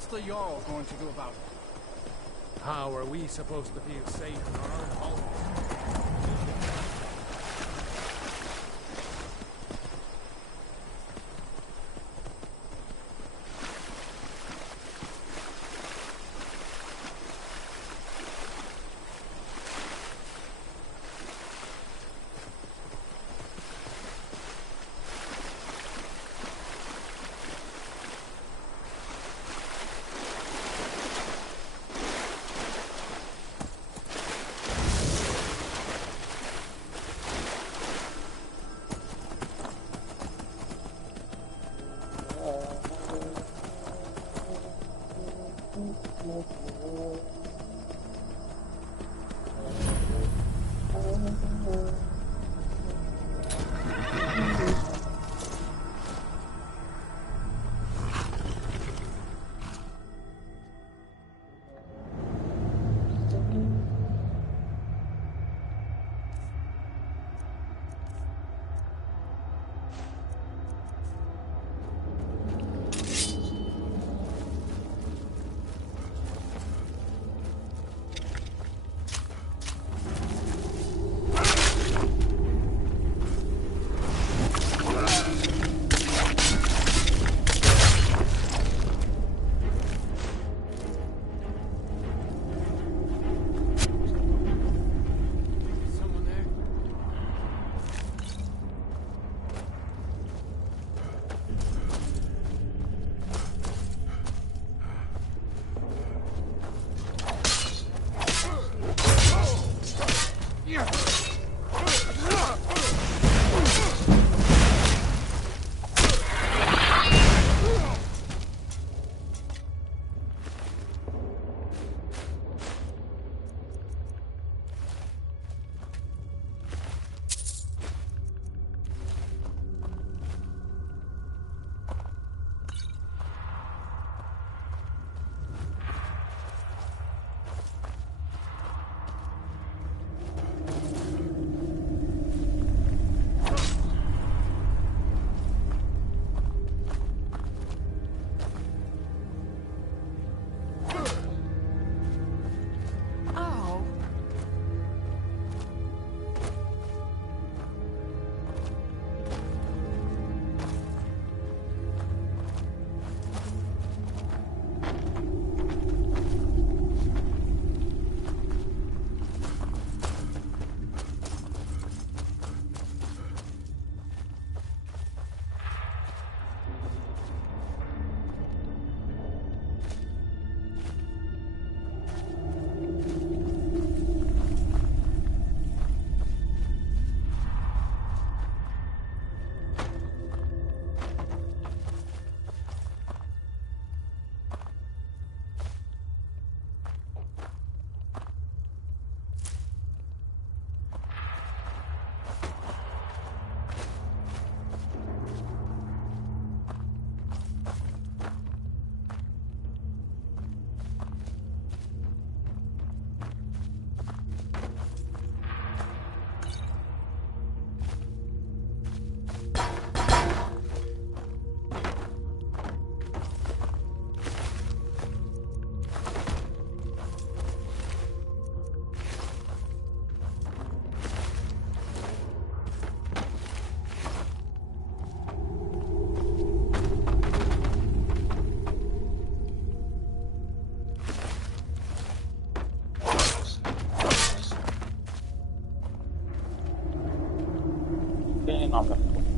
What's the Jarl going to do about it? How are we supposed to feel safe in our own homes?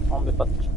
Non mi faccio.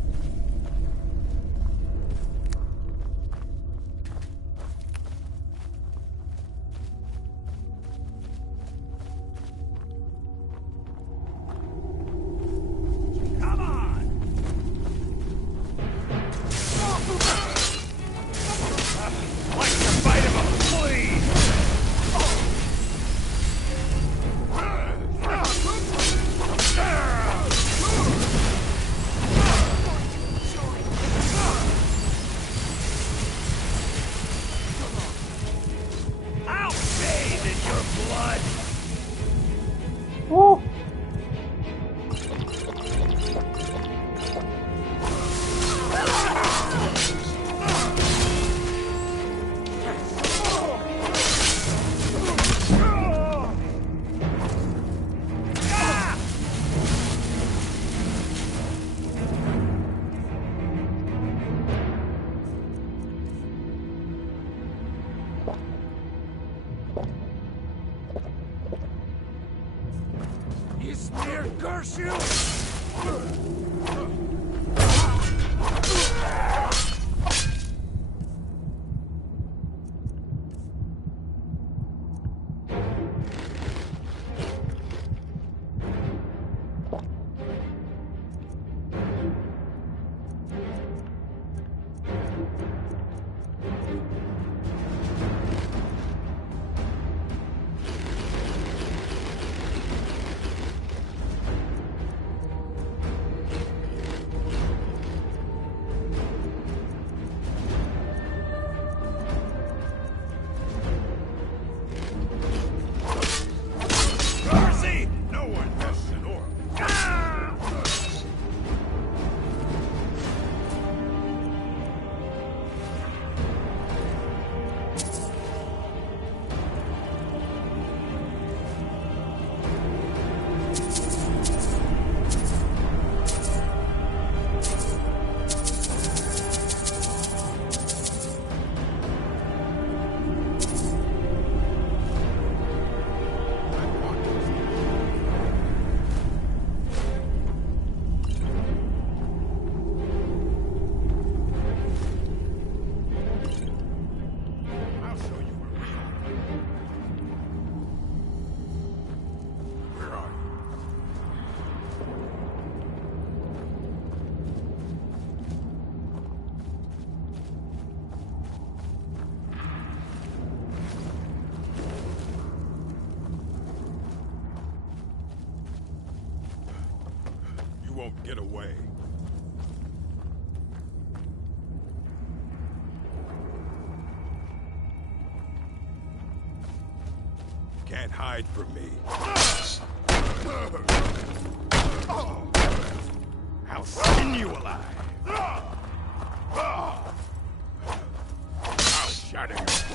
shield! Won't get away. Can't hide from me. How skin you alive! I'll shatter your bones.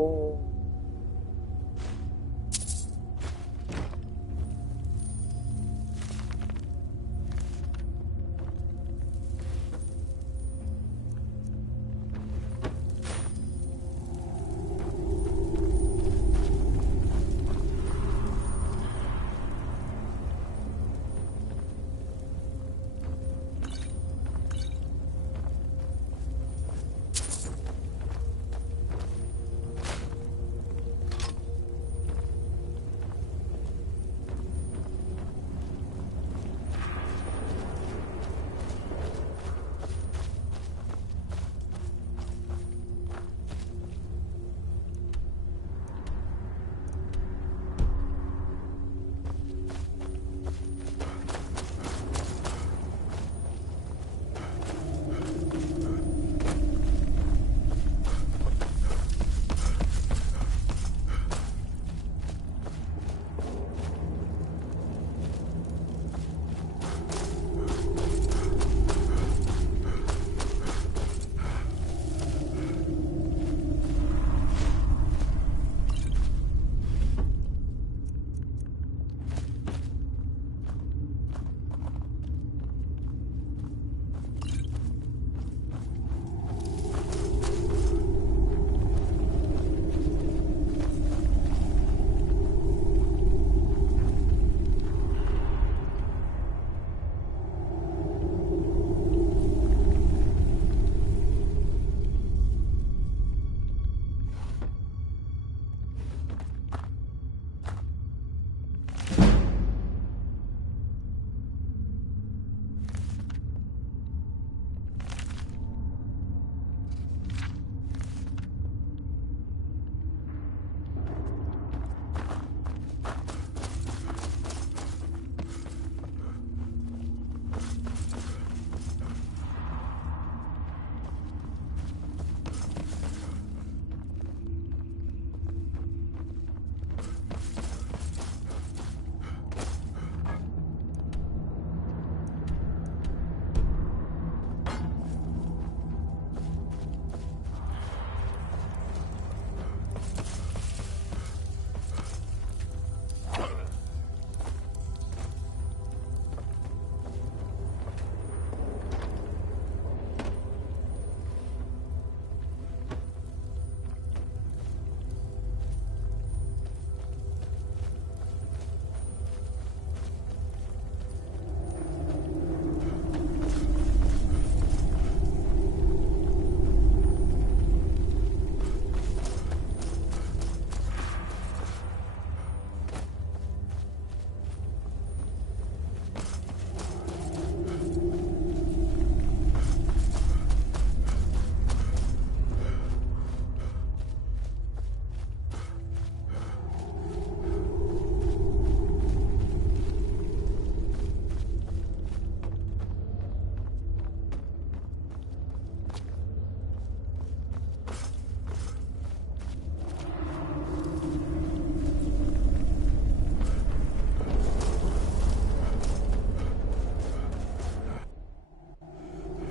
오.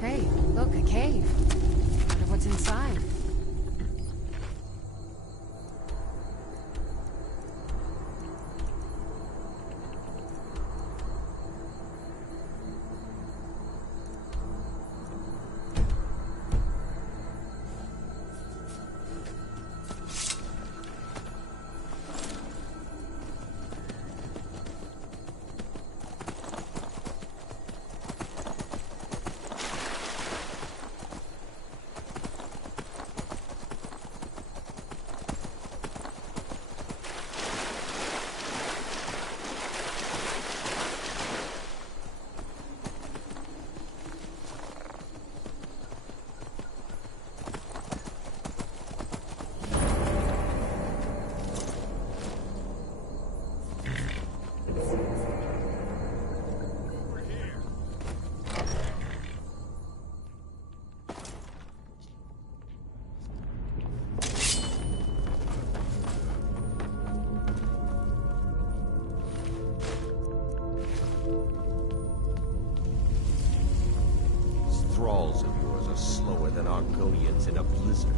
Hey, look, a cave. Wonder what's inside. Thralls of yours are slower than Argonians in a blizzard.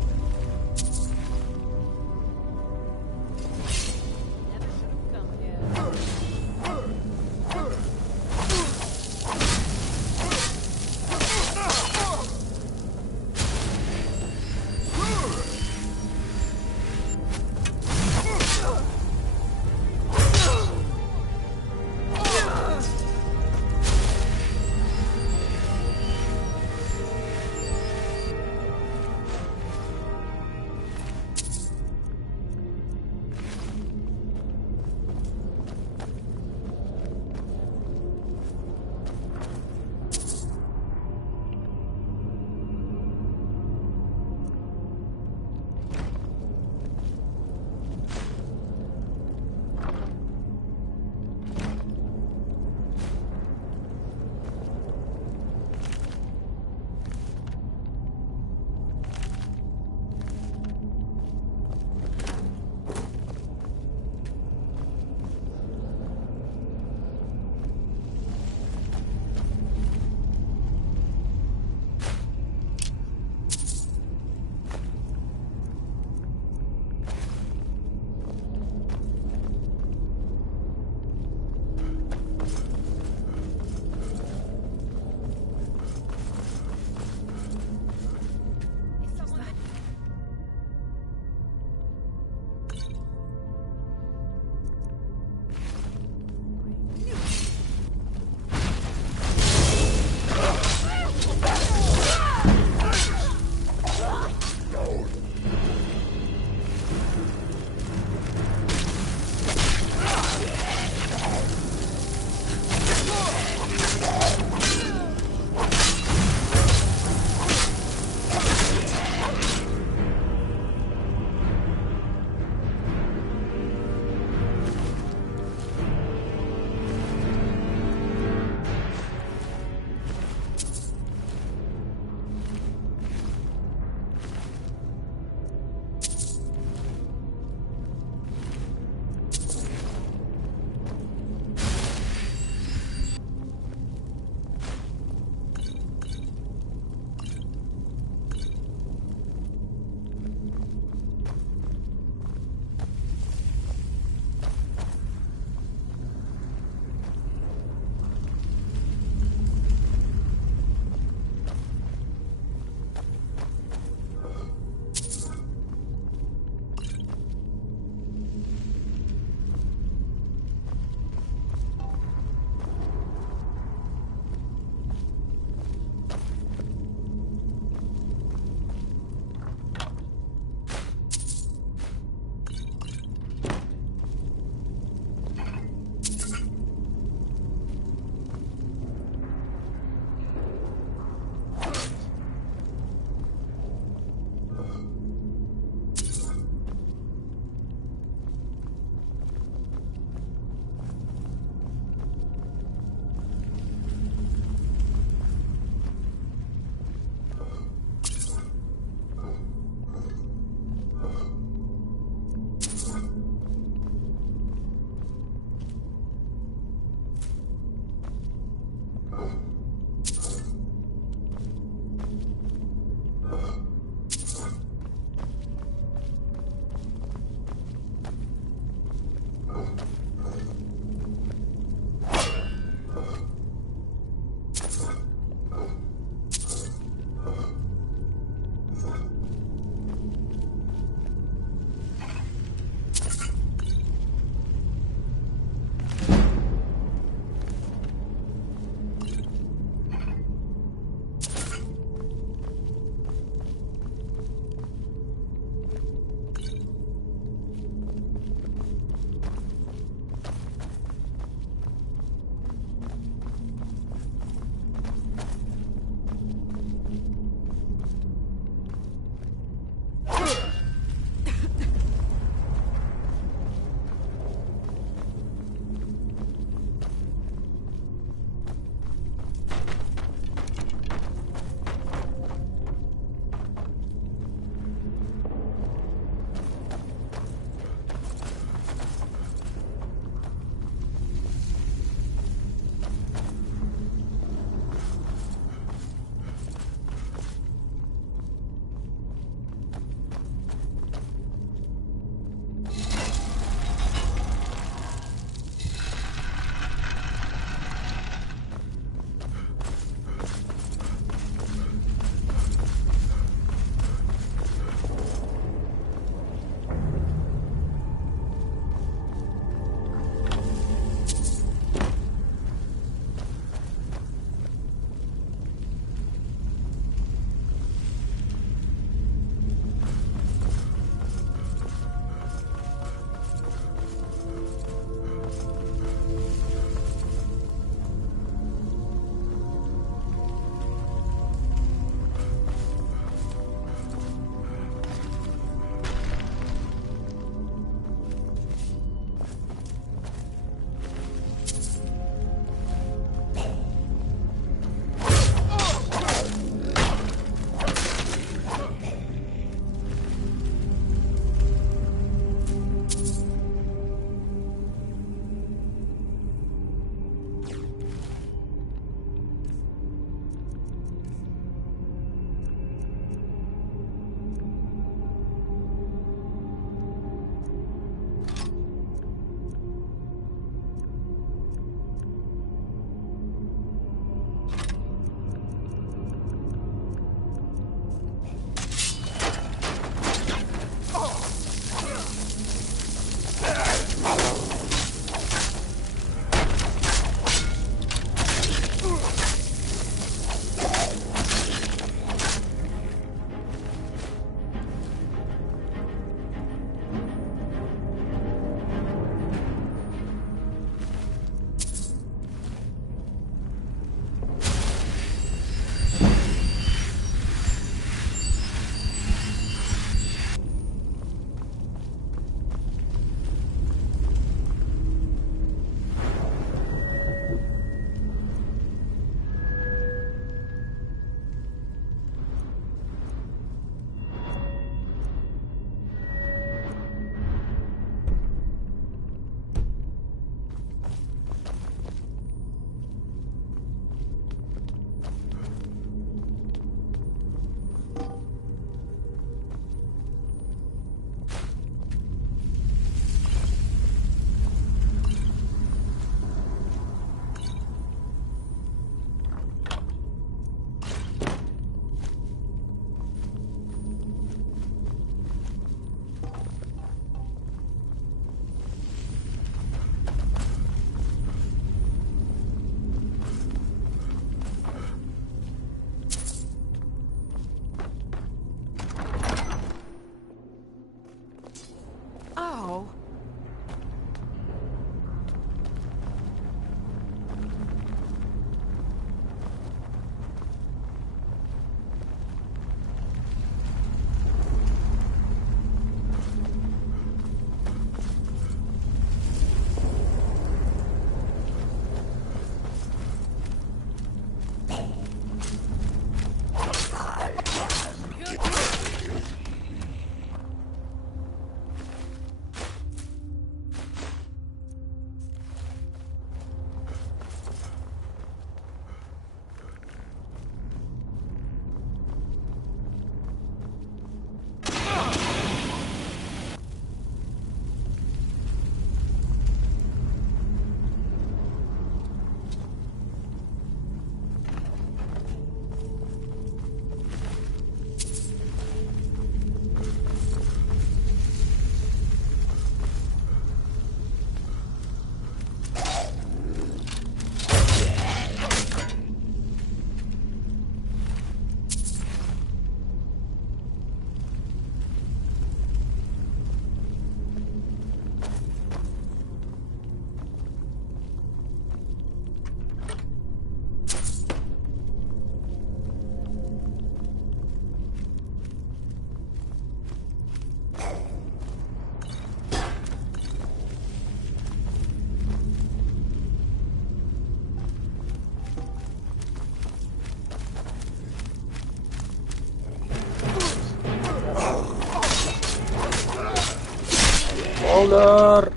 هولر.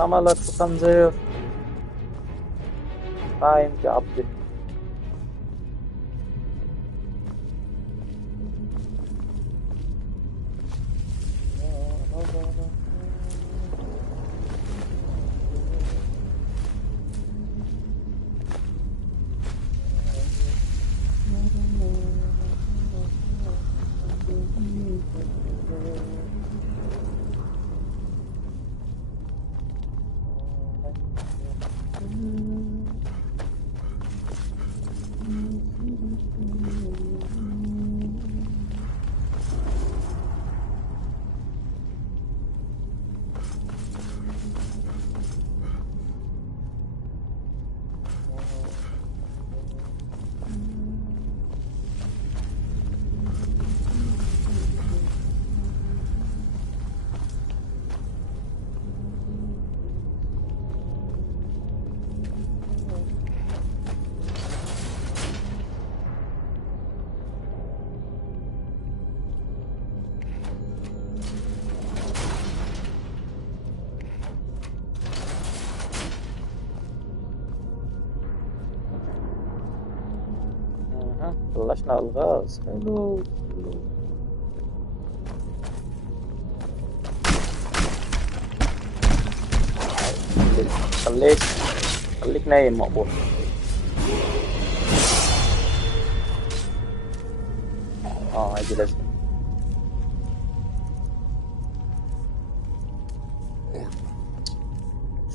عملك شو خنزير. نايم يا عبدي. بلشنا الغاز. حلو. خليك نايم مقبول. هيدي لازم.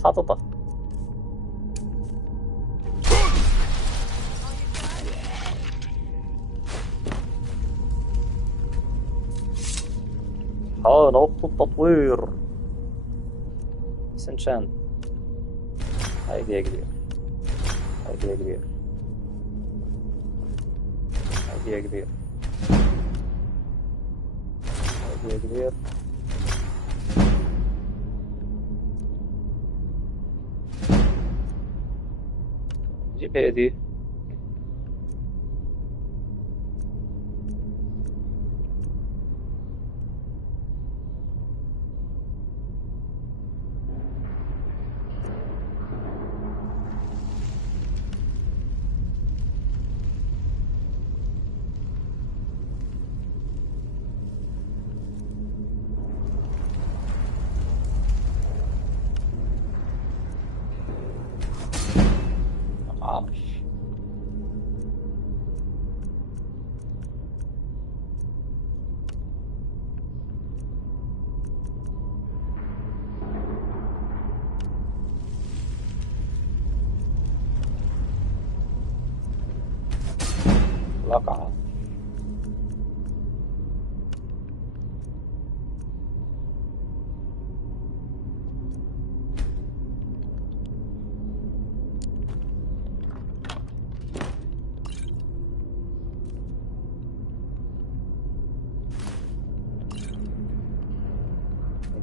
حاططها. حان وقت التطوير. سنشان. هيدي يا كبير. هيدي يا كبير. هيدي يا كبير. هيدي يا كبير. جيب هيدي. واقعة.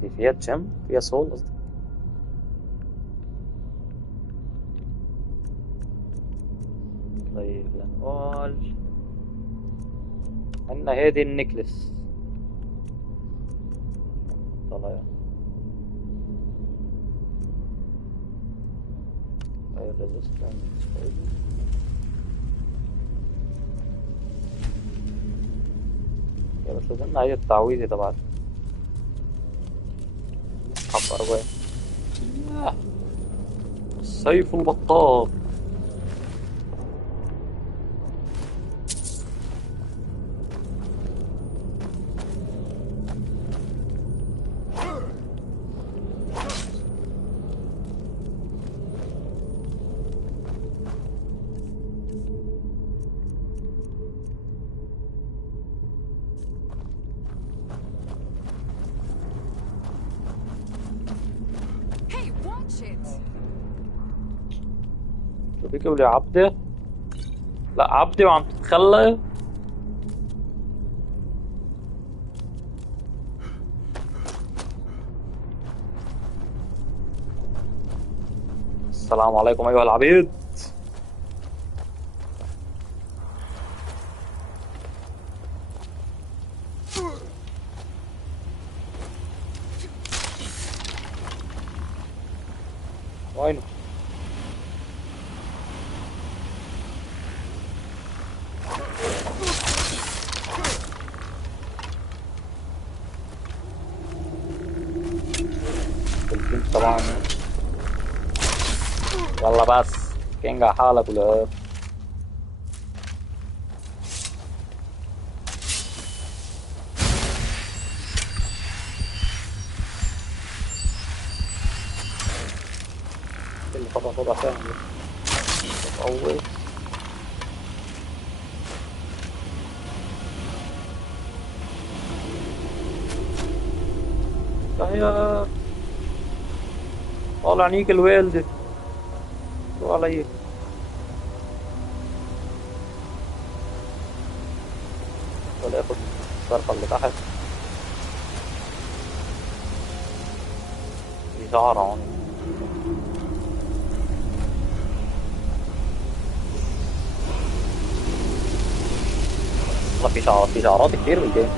دي فيها جيم، فيها سول قصدي. طيب لنقول عندنا هذه النكلس. طلع فاير ريزيستنس. يا بس لازمنا هي التعويذة تبعت حق أرواح. سيف البطال. بيقول لي عبده. لا عبده وعم تتخلى. السلام عليكم ايها العبيد. وينه؟ الكينج طبعا. يلا بس كينج على حالك ولا اللي خطأ فاهم أول هي طالع نيك الويلد شو علي ولا ياخد الصرفة اللي تحت في زهرة هون والله في شعارات كتير بالجيم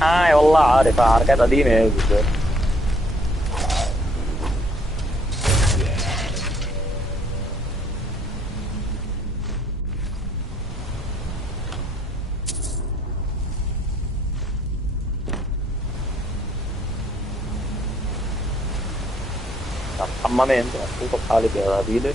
هاي والله عارف حركات قديمة هي بالذات حمامي انت مبسوطة بحالك يا هبيلة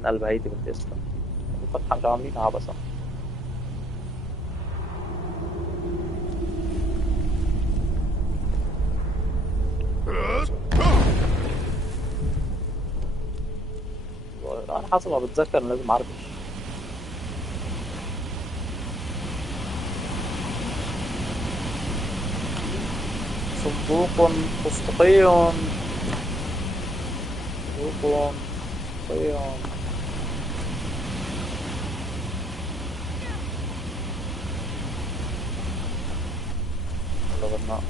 من قلب هيدي بدي اسلم الفتحة مش عاملين عبصة انا حسب ما بتذكر أنا لازم اعرف. صندوق فستقي، صندوق فستقي. ولا غناء.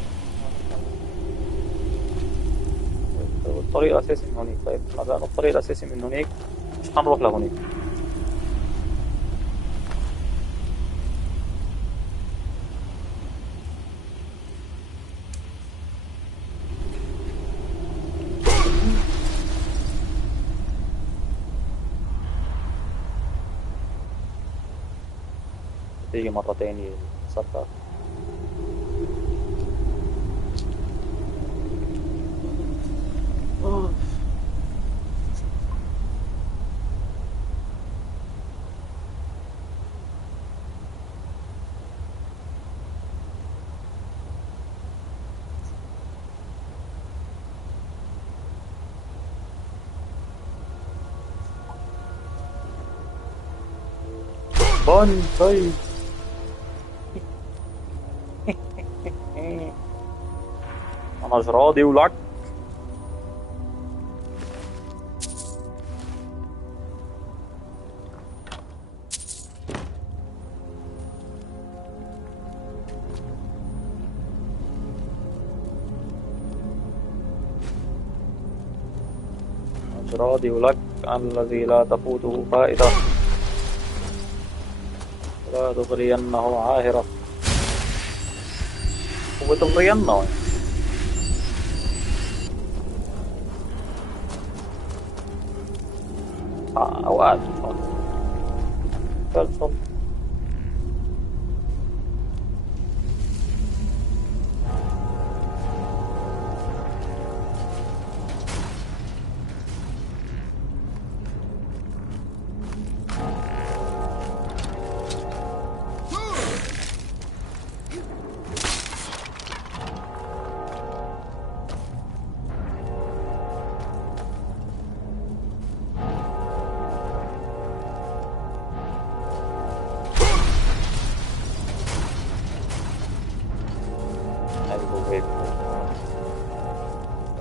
الطريق الأساسي من هونيك. طيب هذا الطريق الأساسي من هونيك، مش هنروح لهونيك. تيجي مرة تاني صفر. طيب انا مش راضي ولك. مش راضي ولك الذي لا تفوته فائدة لا تغرينه عاهرة وتغرينه. أوقات فلسل.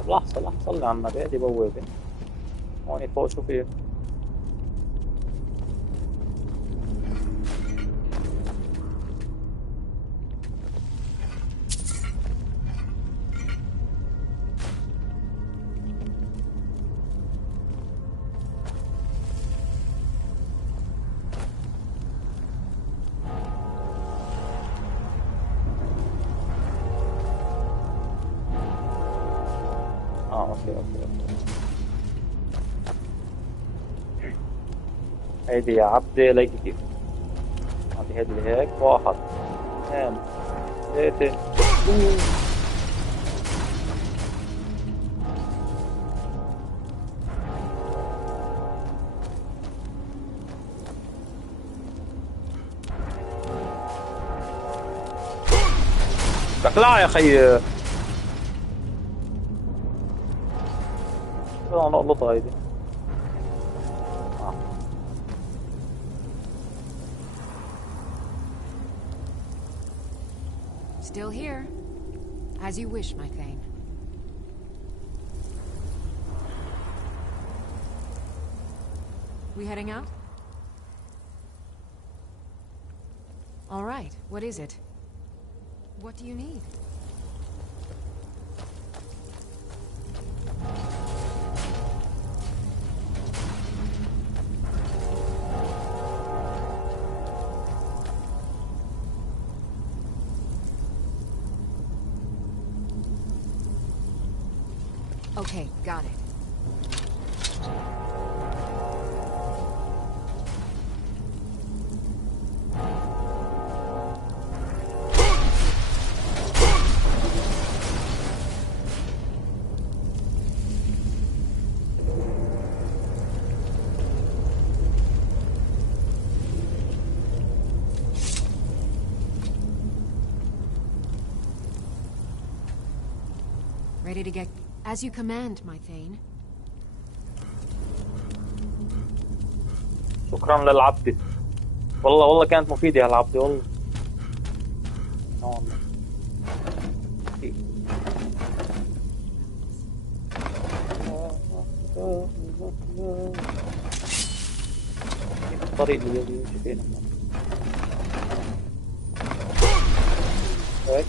لحظة صلي على النبي. ادي بوابة هون فوق. شو فيه؟ اوكي. هيدي يا عبدي ليك كيف. هيدي اللي هيك. 1 2 3. لك لا يا خي. انا اقلطها هيدي. Still here. As you wish, my Thane. We heading out? All right. What is it? What do you need? Okay, got it. Ready to get... As you command, my Thane. شكرا للعبدة. والله كانت مفيدة هالعبدة والله. والله الطريق اللي يمشي فينا هيك.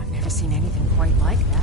I've never seen anything quite like that.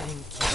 Thank you.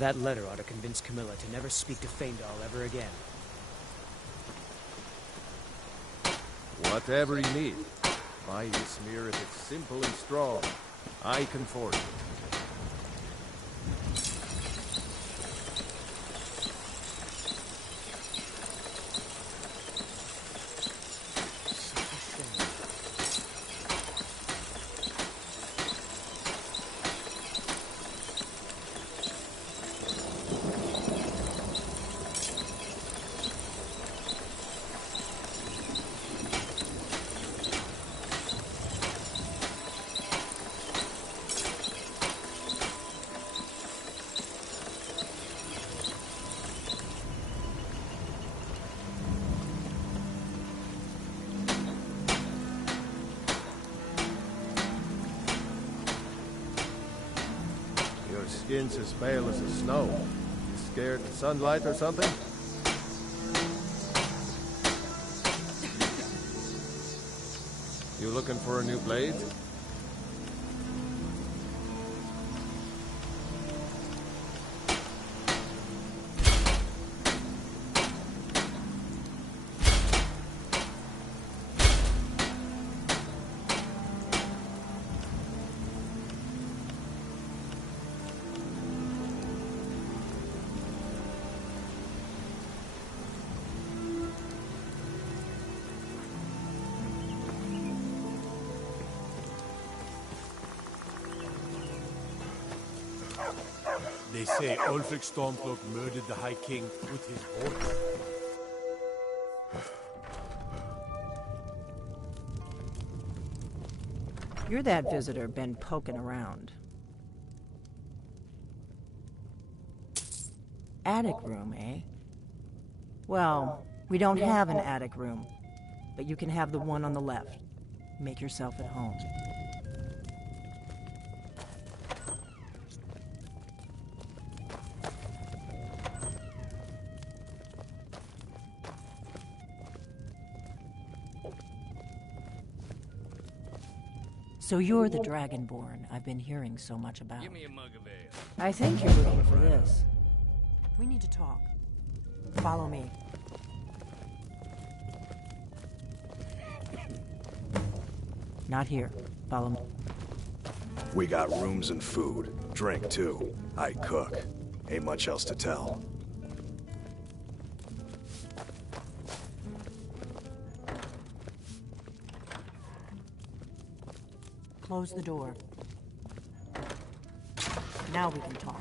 That letter ought to convince Camilla to never speak to Feindal ever again. Whatever you need. My smear, if it's simple and strong, I can forge it. Your skin's as pale as the snow. You scared of sunlight or something? You looking for a new blade? They say Ulfric Stormcloak murdered the High King with his voice. You're that visitor been poking around. Attic room, eh? Well, we don't have an attic room, but you can have the one on the left. Make yourself at home. So you're the Dragonborn I've been hearing so much about. Give me a mug of ale. I think you're looking for this. We need to talk. Follow me. Not here. Follow me. We got rooms and food. Drink, too. I cook. Ain't much else to tell. Close the door. Now we can talk.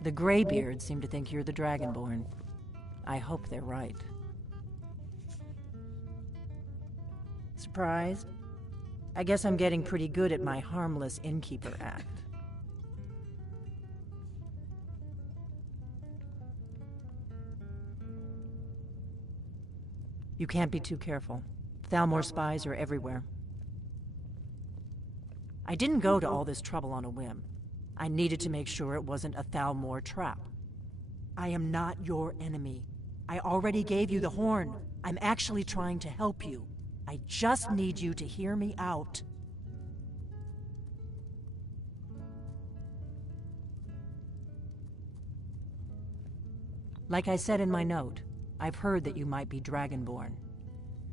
The Greybeards seem to think you're the Dragonborn. I hope they're right. Surprised? I guess I'm getting pretty good at my harmless innkeeper act. You can't be too careful. Thalmor spies are everywhere. I didn't go to all this trouble on a whim. I needed to make sure it wasn't a Thalmor trap. I am not your enemy. I already gave you the horn. I'm actually trying to help you. I just need you to hear me out. Like I said in my note, I've heard that you might be Dragonborn.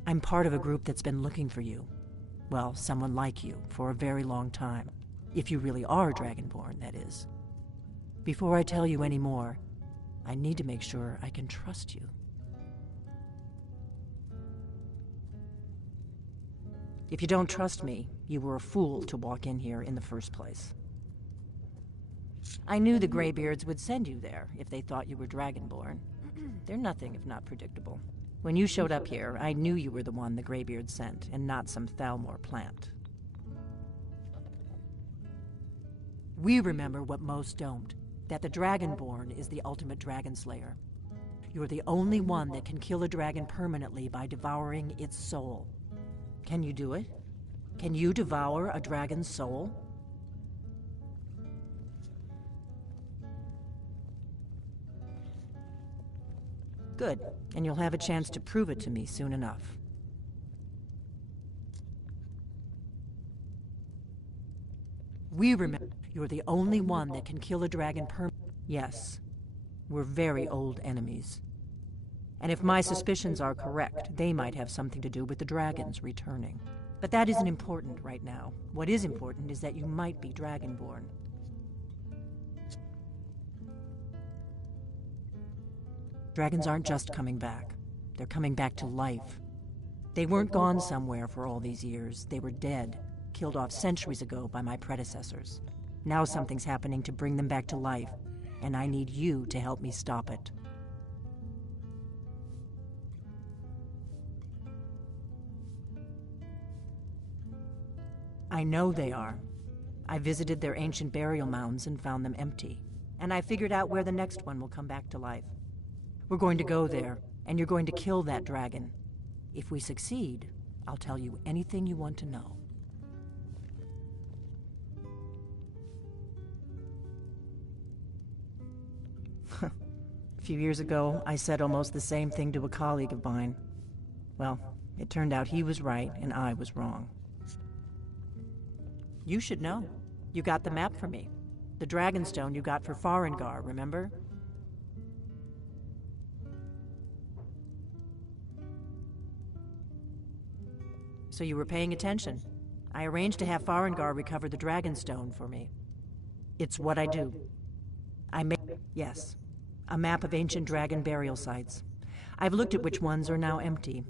I'm part of a group that's been looking for you. Well, someone like you, for a very long time. If you really are Dragonborn, that is. Before I tell you any more, I need to make sure I can trust you. If you don't trust me, you were a fool to walk in here in the first place. I knew the Greybeards would send you there if they thought you were Dragonborn. They're nothing if not predictable. When you showed up here, I knew you were the one the Greybeards sent, and not some Thalmor plant. We remember what most don't, that the Dragonborn is the ultimate dragon slayer. You're the only one that can kill a dragon permanently by devouring its soul. Can you do it? Can you devour a dragon's soul? Good, and you'll have a chance to prove it to me soon enough. We remember you're the only one that can kill a dragon Yes, we're very old enemies. And if my suspicions are correct, they might have something to do with the dragons returning. But that isn't important right now. What is important is that you might be Dragonborn. Dragons aren't just coming back. They're coming back to life. They weren't gone somewhere for all these years. They were dead, killed off centuries ago by my predecessors. Now something's happening to bring them back to life, and I need you to help me stop it. I know they are. I visited their ancient burial mounds and found them empty. And I figured out where the next one will come back to life. We're going to go there, and you're going to kill that dragon. If we succeed, I'll tell you anything you want to know. A few years ago, I said almost the same thing to a colleague of mine. Well, it turned out he was right and I was wrong. You should know. You got the map for me. The Dragonstone you got for Farengar, remember? So you were paying attention. I arranged to have Farengar recover the Dragonstone for me. It's what I do. I made... Yes. A map of ancient dragon burial sites. I've looked at which ones are now empty.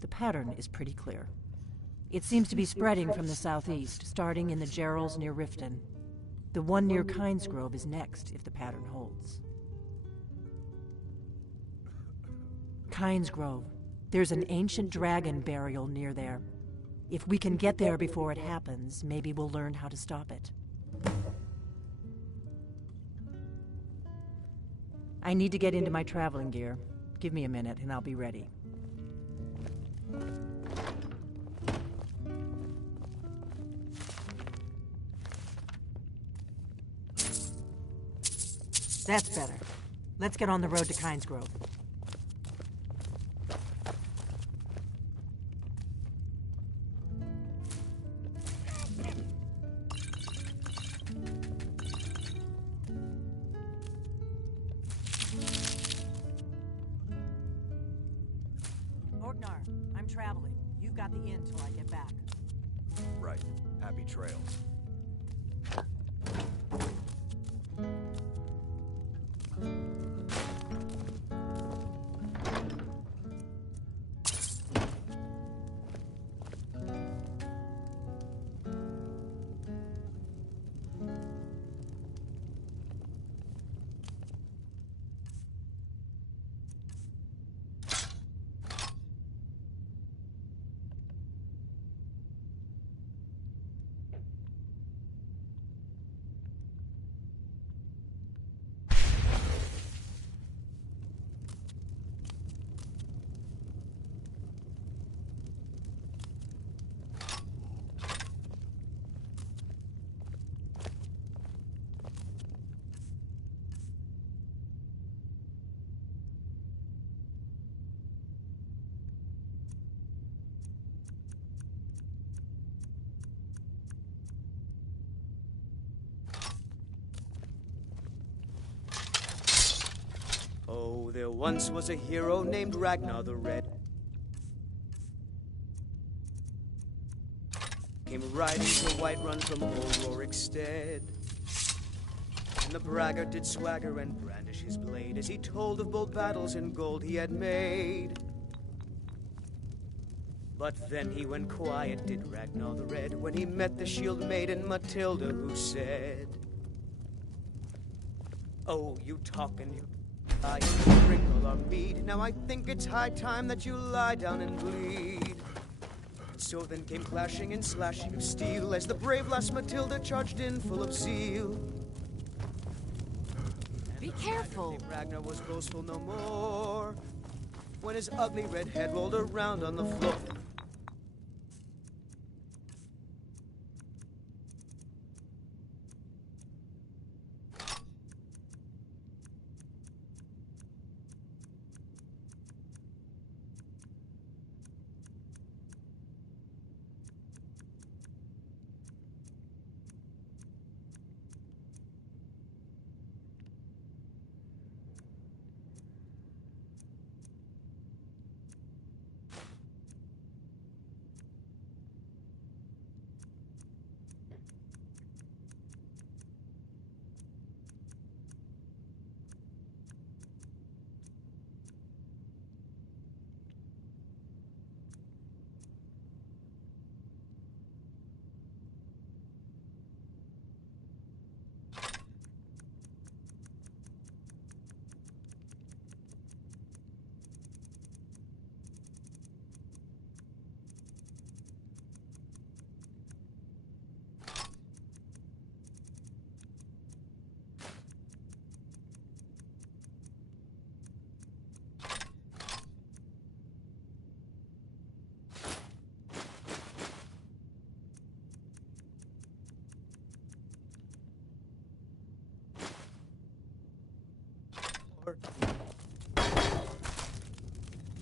The pattern is pretty clear. It seems to be spreading from the southeast, starting in the Gerals near Riften. The one near Kynesgrove is next, if the pattern holds. Kynesgrove. There's an ancient dragon burial near there. If we can get there before it happens, maybe we'll learn how to stop it. I need to get into my traveling gear. Give me a minute and I'll be ready. That's better. Let's get on the road to Kynesgrove. Orknar, I'm traveling. You've got the inn till I get back. Right. Happy trails. once was a hero named Ragnar the Red. Came riding to Whiterun from old Rorikstead. And the braggart did swagger and brandish his blade as he told of bold battles and gold he had made. But then he went quiet, did Ragnar the Red, when he met the shield maiden Matilda, who said, "Oh, you talk and you lie and you drink all our mead. Now I think it's high time that you lie down and bleed." And so then came clashing and slashing of steel as the brave lass Matilda charged in full of zeal. Be careful. Ragnar was boastful no more when his ugly red head rolled around on the floor.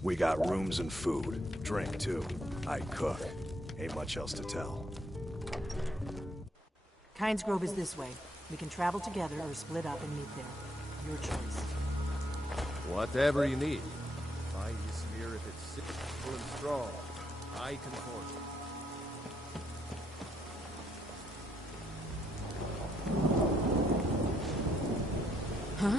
We got rooms and food. Drink, too. I cook. Ain't much else to tell. Kynes Grove is this way. We can travel together or split up and meet there. Your choice. Whatever you need. Buy Ysmir if it's simple and strong. I can forge it. Huh?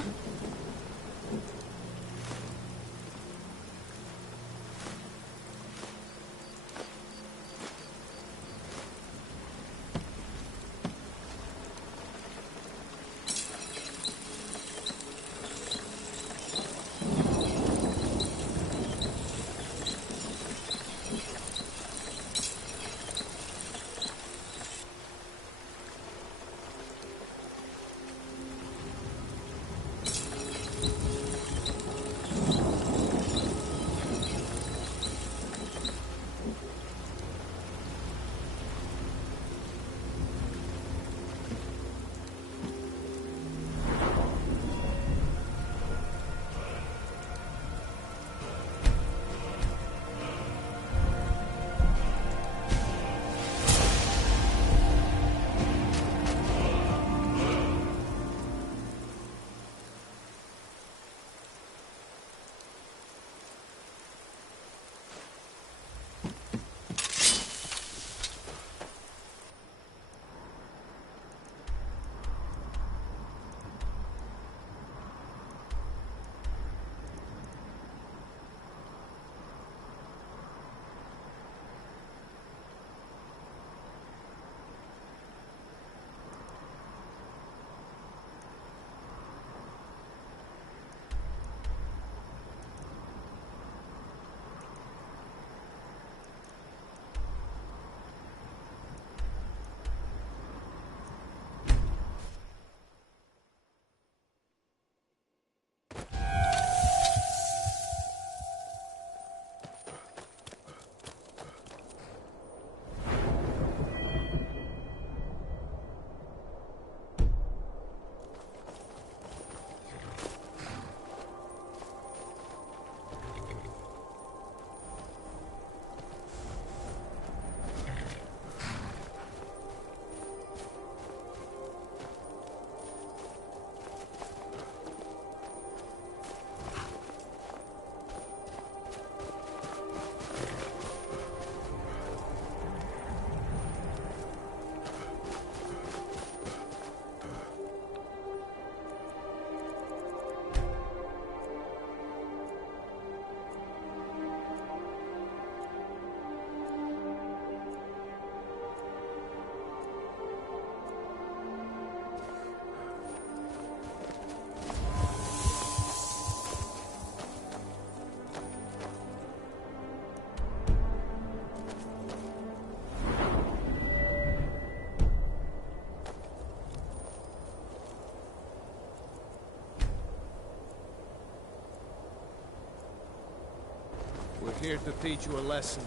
here to teach you a lesson.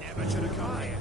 Never should have come here.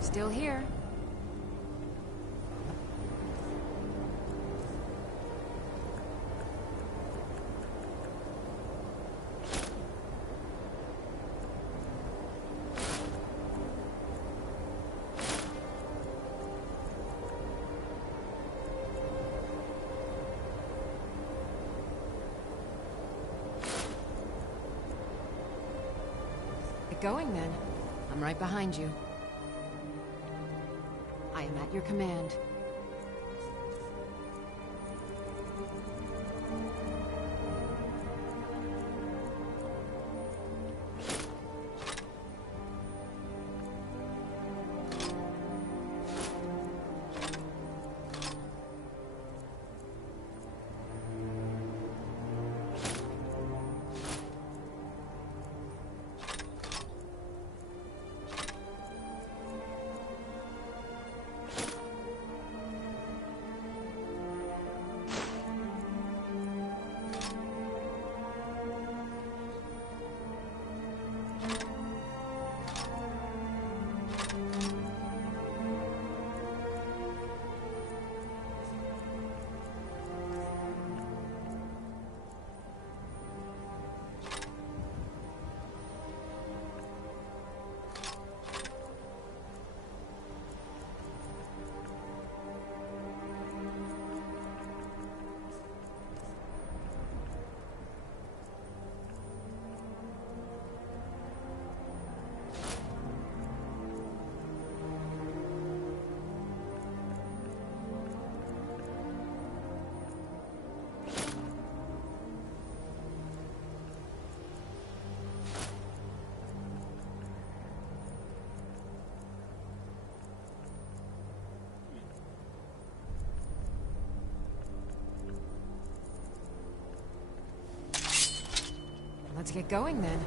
Still here. Get going then. I'm right behind you. I am at your command. Let's get going then.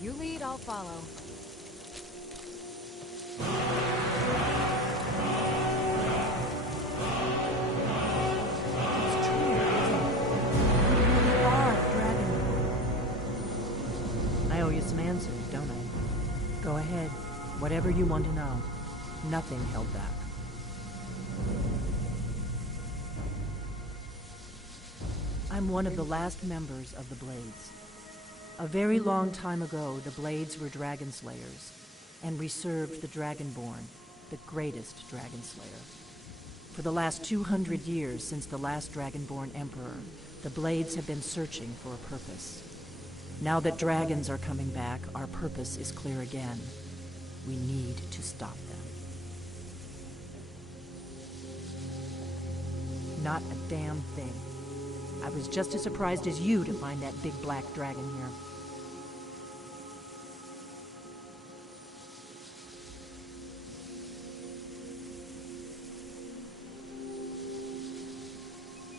You lead, I'll follow. It's true, isn't it? You are Dragonborn. I owe you some answers, don't I? Go ahead. Whatever you want to know. Nothing held back. I'm one of the last members of the Blades. A very long time ago, the Blades were Dragon Slayers, and we served the Dragonborn, the greatest Dragon Slayer. For the last 200 years since the last Dragonborn Emperor, the Blades have been searching for a purpose. Now that dragons are coming back, our purpose is clear again. We need to stop them. Not a damn thing. I was just as surprised as you to find that big black dragon here.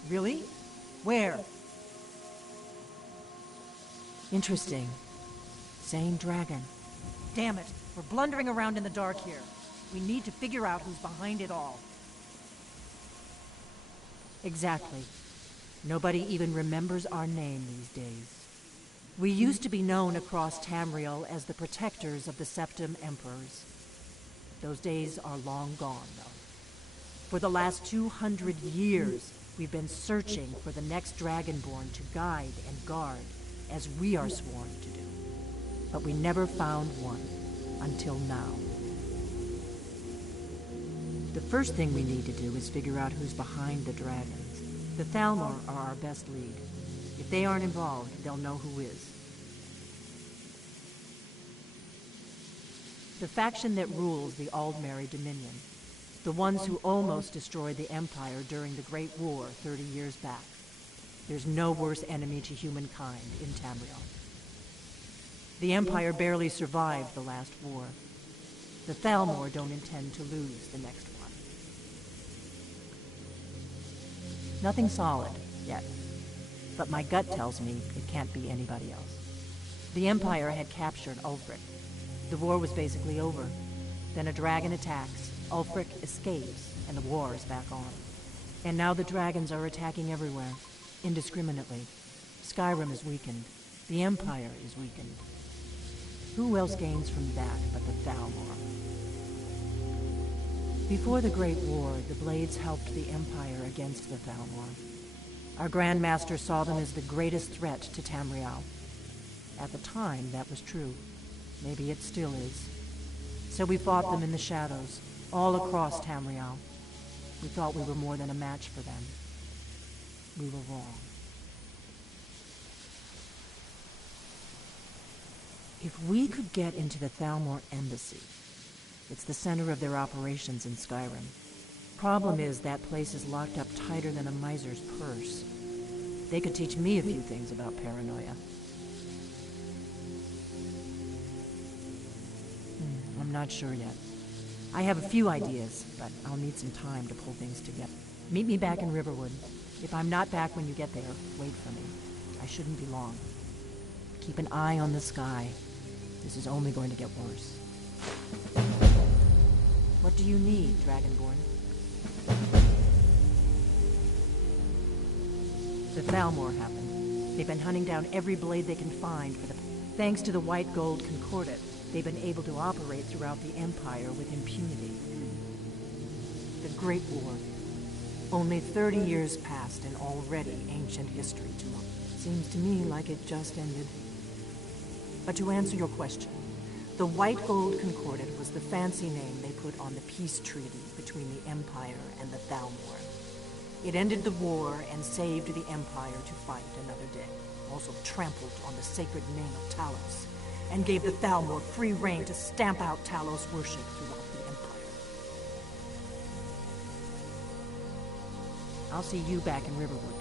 Really? Where? Interesting. Same dragon. Damn it, we're blundering around in the dark here. We need to figure out who's behind it all. Exactly. Nobody even remembers our name these days. We used to be known across Tamriel as the protectors of the Septim Emperors. Those days are long gone, though. For the last 200 years, we've been searching for the next Dragonborn to guide and guard, as we are sworn to do. But we never found one, until now. The first thing we need to do is figure out who's behind the dragons. The Thalmor are our best lead. If they aren't involved, they'll know who is. The faction that rules the Aldmeri Dominion. The ones who almost destroyed the Empire during the Great War 30 years back. There's no worse enemy to humankind in Tamriel. The Empire barely survived the last war. The Thalmor don't intend to lose the next one. Nothing solid, yet. But my gut tells me it can't be anybody else. The Empire had captured Ulfric. The war was basically over. Then a dragon attacks, Ulfric escapes, and the war is back on. And now the dragons are attacking everywhere, indiscriminately. Skyrim is weakened. The Empire is weakened. Who else gains from that but the Thalmor? Before the Great War, the Blades helped the Empire against the Thalmor. Our Grand Master saw them as the greatest threat to Tamriel. At the time, that was true. Maybe it still is. So we fought them in the shadows, all across Tamriel. We thought we were more than a match for them. We were wrong. If we could get into the Thalmor embassy, it's the center of their operations in Skyrim. Problem is, that place is locked up tighter than a miser's purse. They could teach me a few things about paranoia. I'm not sure yet. I have a few ideas, but I'll need some time to pull things together. Meet me back in Riverwood. If I'm not back when you get there, wait for me. I shouldn't be long. Keep an eye on the sky. This is only going to get worse. What do you need, Dragonborn? The Thalmor happened. They've been hunting down every blade they can find for the... Thanks to the White Gold Concordat, they've been able to operate throughout the Empire with impunity. The Great War. Only 30 years passed and already ancient history to look. Seems to me like it just ended. But to answer your question, the White Gold Concordat was the fancy name they put on the peace treaty between the Empire and the Thalmor. It ended the war and saved the Empire to fight another day. Also trampled on the sacred name of Talos, and gave the Thalmor free rein to stamp out Talos worship throughout the Empire. I'll see you back in Riverwood.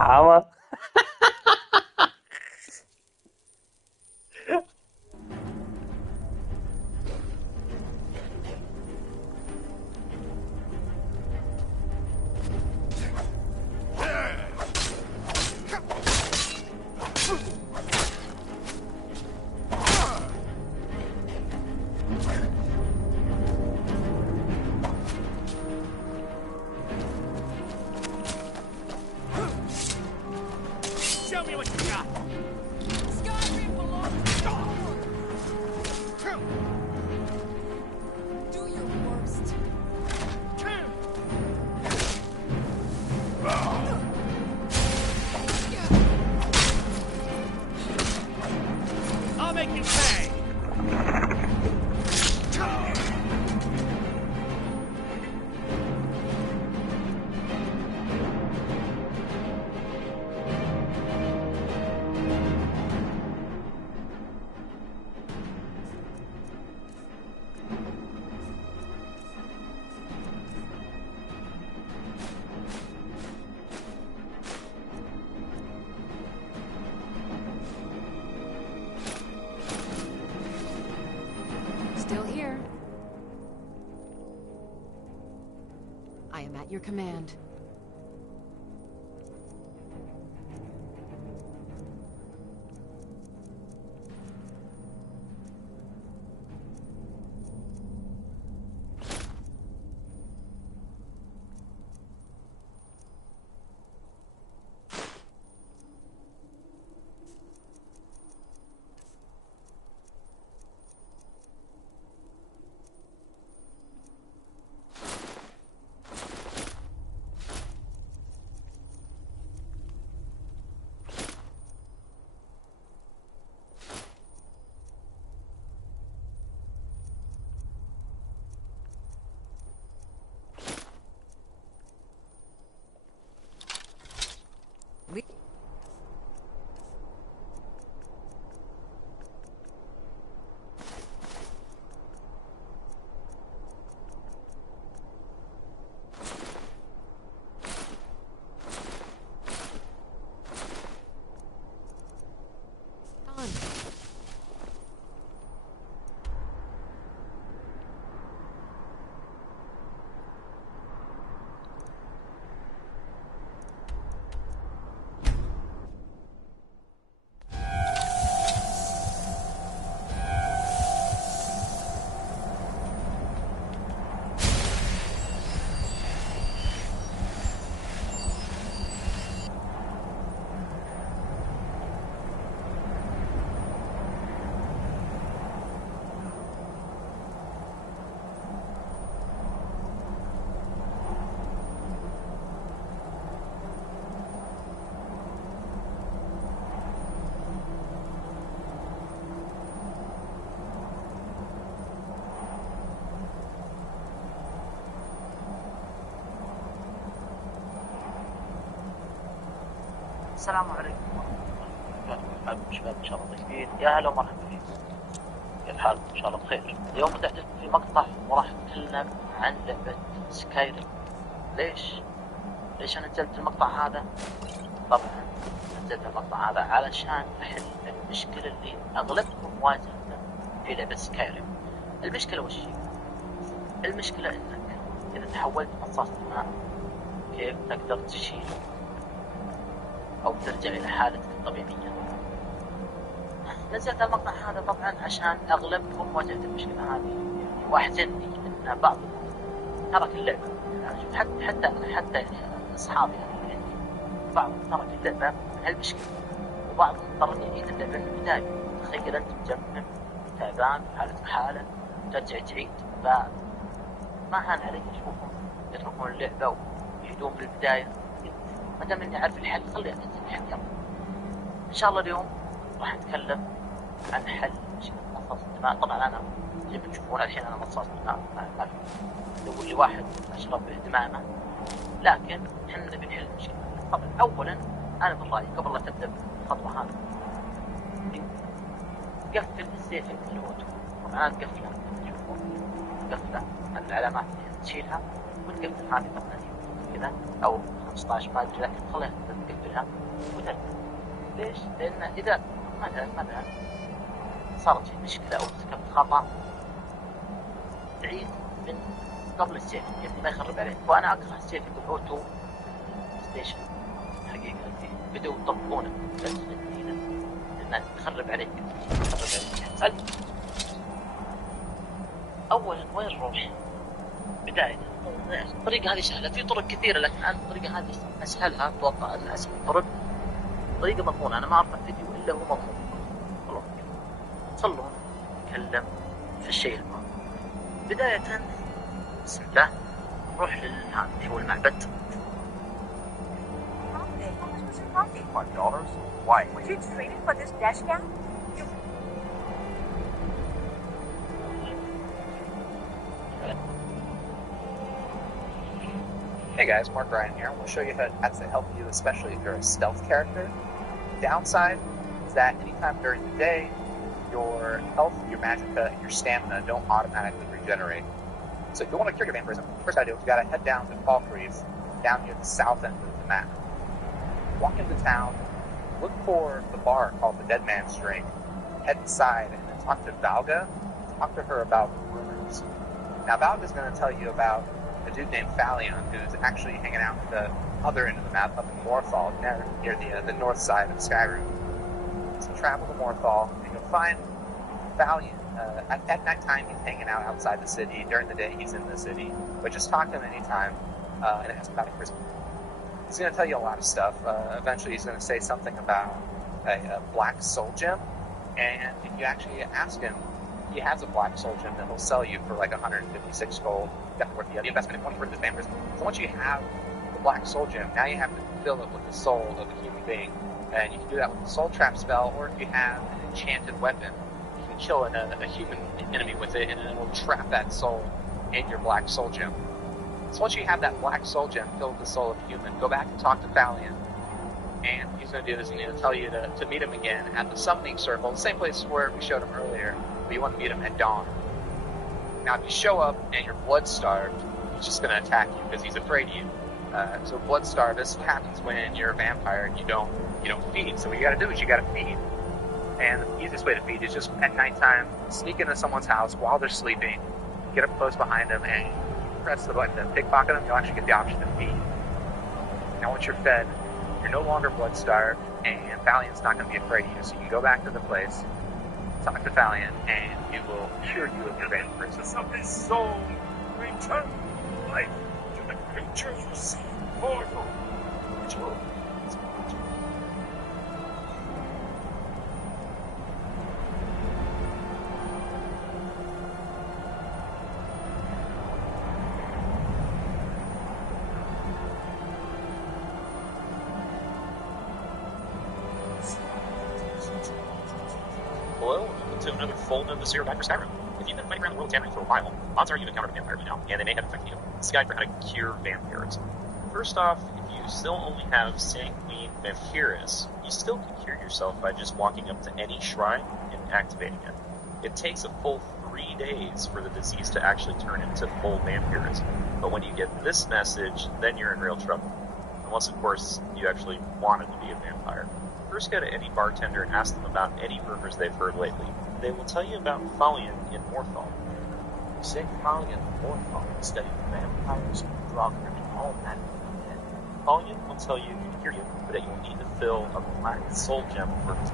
عمى. Show me what you got. Skyrim belongs to God. Do your worst. I'll make you pay. Still here. I am at your command. السلام عليكم ورحمة الله وبركاته. شباب إن شاء الله طيبين. يا هلا ومرحبا فيكم. كيف حالكم؟ إن شاء الله بخير. اليوم بدأت في مقطع وراح أتكلم عن لعبة سكايريم. ليش أنا نزلت المقطع هذا؟ طبعا نزلت المقطع هذا علشان أحل المشكلة اللي أغلبكم واجهتها في لعبة سكايريم. المشكلة وش هي؟ المشكلة إنك إذا تحولت مصاص دماء كيف تقدر تشيله أو ترجع إلى حالتك الطبيعية. نزلت المقطع هذا طبعا عشان أغلبكم واجهت المشكلة هذه، وأحزنني إن بعضكم ترك اللعبة. يعني حتى أصحابي يعني بعضهم ترك اللعبة من هالمشكلة، وبعضهم اضطر يعيد اللعبة من البداية. تخيل أنت مجمع تعبان وحالتك حالة وترجع تعيد، فما هان علي أشوفهم يتركون اللعبة ويعيدون من البداية. ما دام اني عارف الحل خلي انزل الحل. يلا ان شاء الله اليوم راح نتكلم عن حل مشكلة مصاص الدماء. طبعا انا اللي بتشوفون الحين انا مصاص دماء، ما تقول لي واحد اشرب دمامه، لكن احنا نبي نحل المشكلة. طبعا اولا انا من رايي قبل لا تبدا بالخطوه هذه تقفل الزيت اللي هو طبعا انا تقفلها، تشوفون تقفلها العلامات اللي تشيلها وتقفل هذه طبعا كذا او 15 ما ادري، لكن خلينا نقفلها وتبدا. ليش؟ لان اذا مثلا صارت في مشكله او ارتكبت خطا تعيد من قبل السيف، يعني ما يخرب عليك. وانا اكره السيف بالاوتو ستيشن حقيقه، بدوا يطبقونه بس هنا لانه يخرب عليك. اسالني اولا وين نروح؟ بدايه الطريقه هذه سهله، في طرق كثيره لكن انا الطريقه هذه اسهلها، اتوقع ان اسهل طريقه مضمونه. انا ما ارفع فيديو الا هو مضمون. خلاص صلوا نتكلم في الشيء المهم. بدايه بسم الله نروح اللي هو المعبد. $1. Why? Would you trade it for this dash cam? Hey guys, Mark Ryan here. We'll show you how to help you, especially if you're a stealth character. Downside is that anytime during the day, your health, your magicka, and your stamina don't automatically regenerate. So if you want to cure your vampirism, first I do is you gotta head down to Falkreath, down near the south end of the map. Walk into town, look for the bar called the Dead Man's Drink, head inside and then talk to Valga. Talk to her about rumors. Now Valga's gonna tell you about a dude named Falion who's actually hanging out at the other end of the map up in Morthal, near the north side of Skyrim. So travel to Morthal and you'll find Falion. At nighttime he's hanging out outside the city. During the day he's in the city. But just talk to him anytime and ask about a prison. He's going to tell you a lot of stuff. Eventually he's going to say something about a black soul gem. And if you actually ask him, he has a black soul gem that he'll sell you for like 156 gold. Definitely worth the investment if worth this vampirism. So once you have the black soul gem, now you have to fill it with the soul of a human being. And you can do that with the soul trap spell, or if you have an enchanted weapon, you can kill a human enemy with it and it will trap that soul in your black soul gem. So once you have that black soul gem filled with the soul of a human, go back and talk to Falion. And what he's going to do is he's going to tell you to meet him again at the summoning circle, the same place where we showed him earlier, but you want to meet him at dawn. Now if you show up and you're blood starved, he's just going to attack you because he's afraid of you. So blood starved, this happens when you're a vampire and you don't feed. So what you got to do is you got to feed. And the easiest way to feed is just at nighttime, sneak into someone's house while they're sleeping, get up close behind them, and press the button to pickpocket them. You'll actually get the option to feed. Now once you're fed, you're no longer blood starved, and Falion's not going to be afraid of you. So you can go back to the place, talk to Falion, and he will cure you of your vampirism. Of his soul, return life to the creatures who see mortal. Hello, welcome to another full of the Zero Guide for Skyrim. If you've been fighting around the world Tamriel for a while, odds are you've encountered a vampire by now, and they may have infected you. This is a guide for how to cure vampires. First off, if you still only have Sanguine Vampiris, you still can cure yourself by just walking up to any shrine and activating it. It takes a full 3 days for the disease to actually turn into full vampirism. But when you get this message, then you're in real trouble. Unless, of course, you actually wanted to be a vampire. First go to any bartender and ask them about any rumors they've heard lately. They will tell you about Falion in Morthal. Say Falion in Morthal, studying vampires, drugs, and all that. Falion will tell you to cure you, but that you will need to fill a black soul gem first.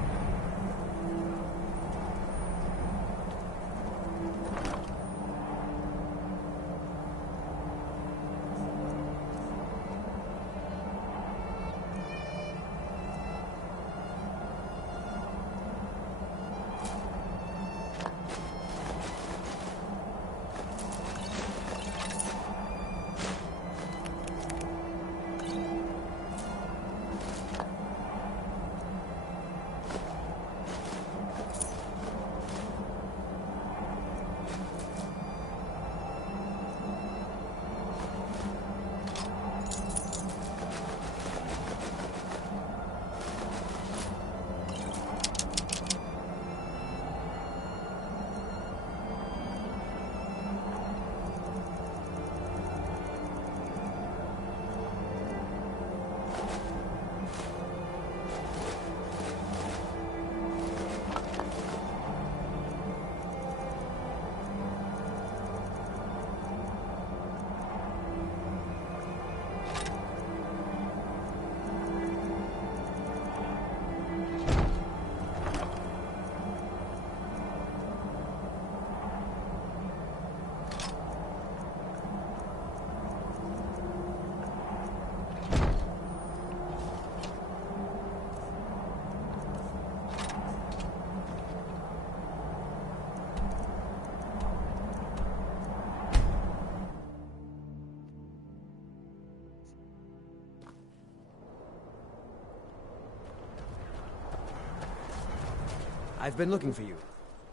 I've been looking for you.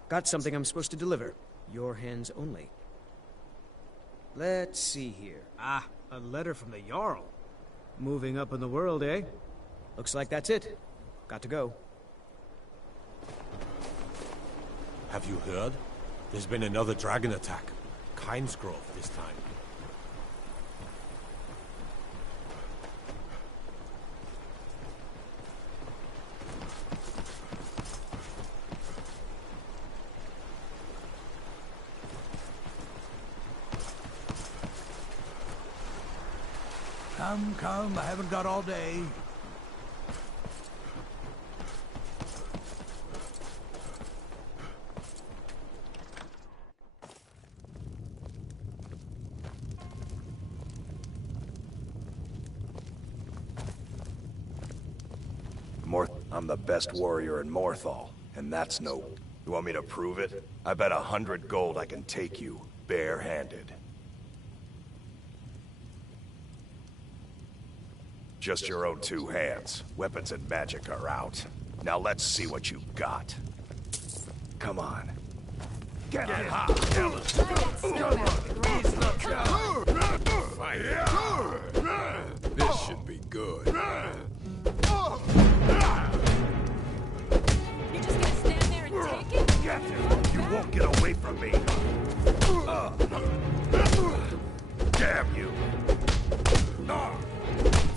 Got something I'm supposed to deliver. Your hands only. Let's see here. Ah, a letter from the Jarl. Moving up in the world, eh? Looks like that's it. Got to go. Have you heard? There's been another dragon attack. Kynesgrove this time. Come, I haven't got all day. I'm the best warrior in Morthal, and that's no... You want me to prove it? I bet 100 gold I can take you, bare-handed. Just your own two hands. Weapons and magic are out. Now let's see what you got. Come on. Get hot! This should be good. You're just gonna stand there and take it? Get him! You won't get away from me! Damn you!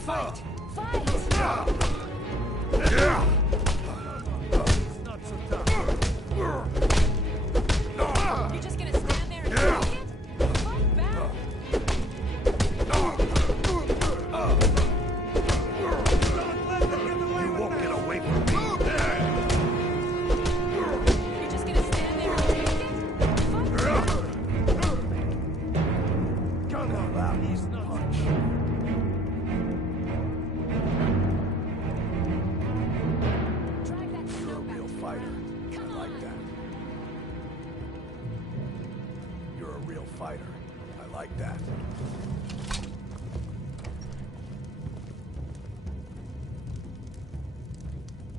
Fight! Fight! Not so tough. You're just gonna stand there and take it? Fight back! You won't get away from me! You're just gonna stand there and take it? Fight back! Come on, he's not punch. Drive that You're a snow real back. fighter. Come I like on. that. You're a real fighter. I like that.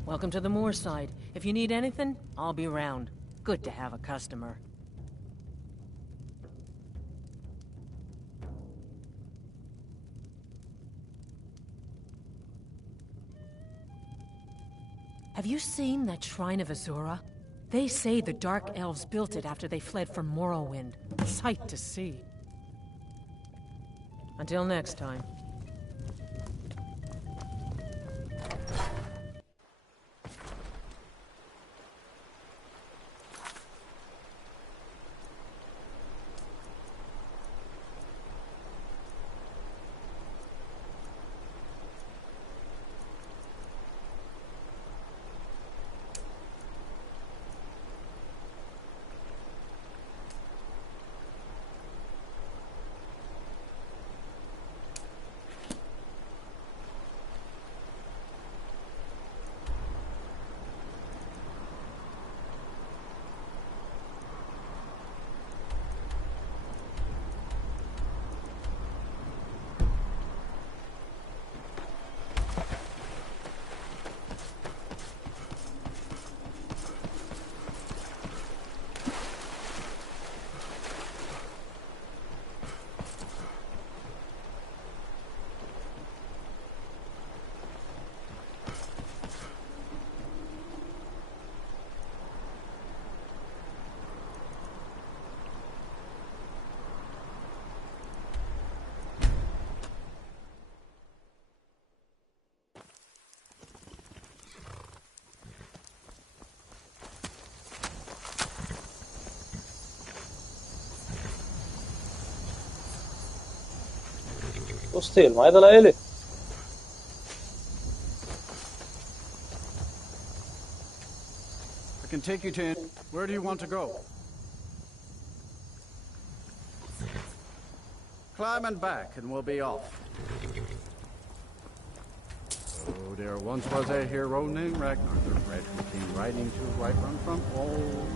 Welcome to the Moorside. If you need anything, I'll be around. Good to have a customer. Have you seen that Shrine of Azura? They say the Dark Elves built it after they fled from Morrowind. Sight to see. Until next time. Still, ma è della Ele. I can take you to... Where do you want to go? Climb and back, and we'll be off. Oh, there once was a hero named Ragnar the Red who came riding to Whiterun from old glory.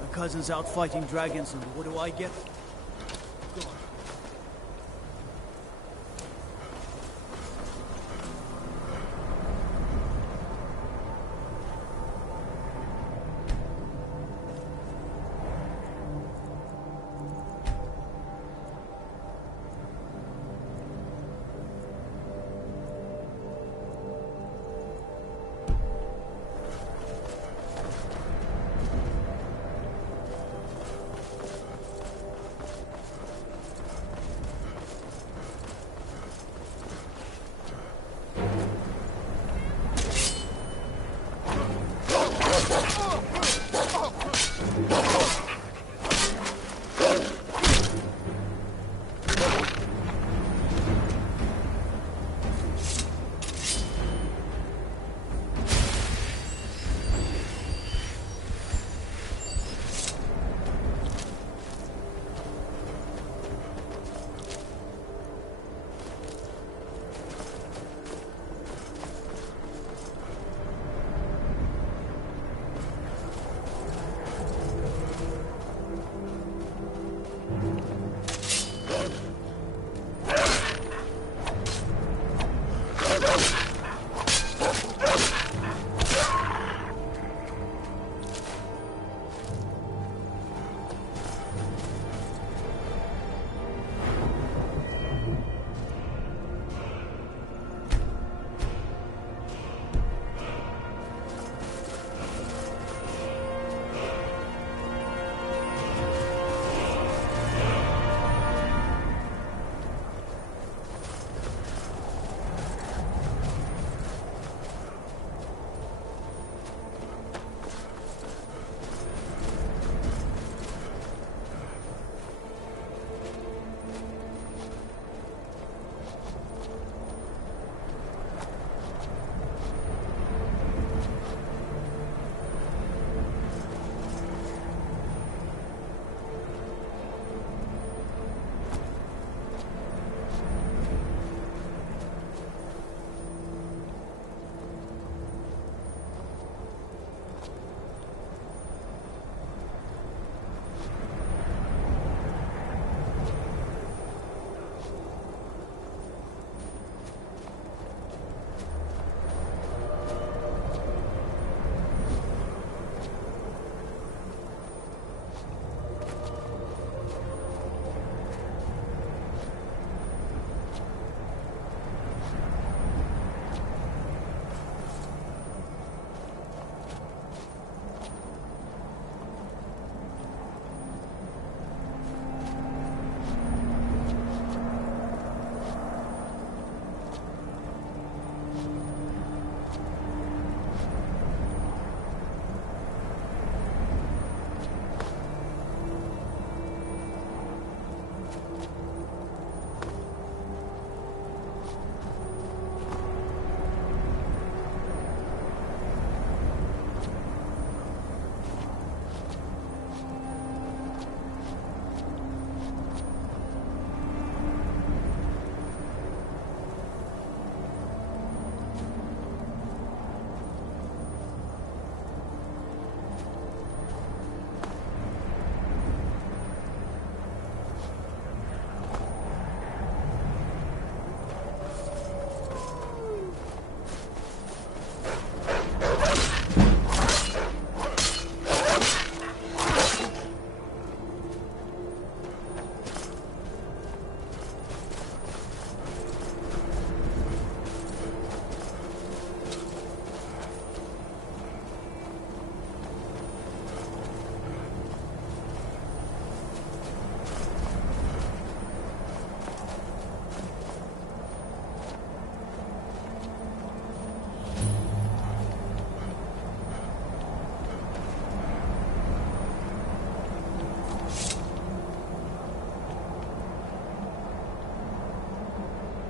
My cousin's out fighting dragons, and what do I get?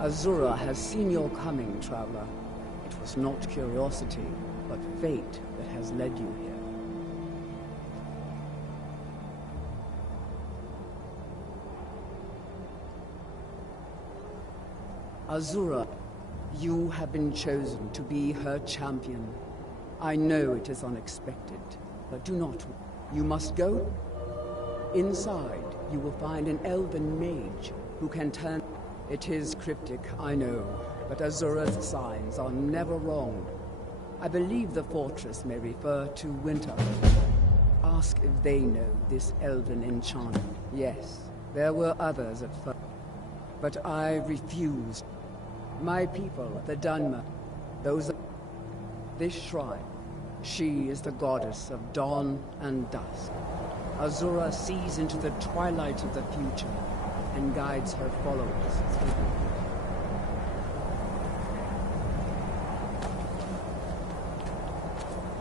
Azura has seen your coming, traveler. It was not curiosity, but fate that has led you here. Azura, you have been chosen to be her champion. I know it is unexpected, but do not. You must go. Inside, you will find an elven mage who can turn... It is cryptic, I know, but Azura's signs are never wrong. I believe the fortress may refer to winter. Ask if they know this elven enchantment. Yes, there were others at first, but I refused. My people, the Dunmer, those... This shrine, she is the goddess of dawn and dusk. Azura sees into the twilight of the future and guides her followers through it.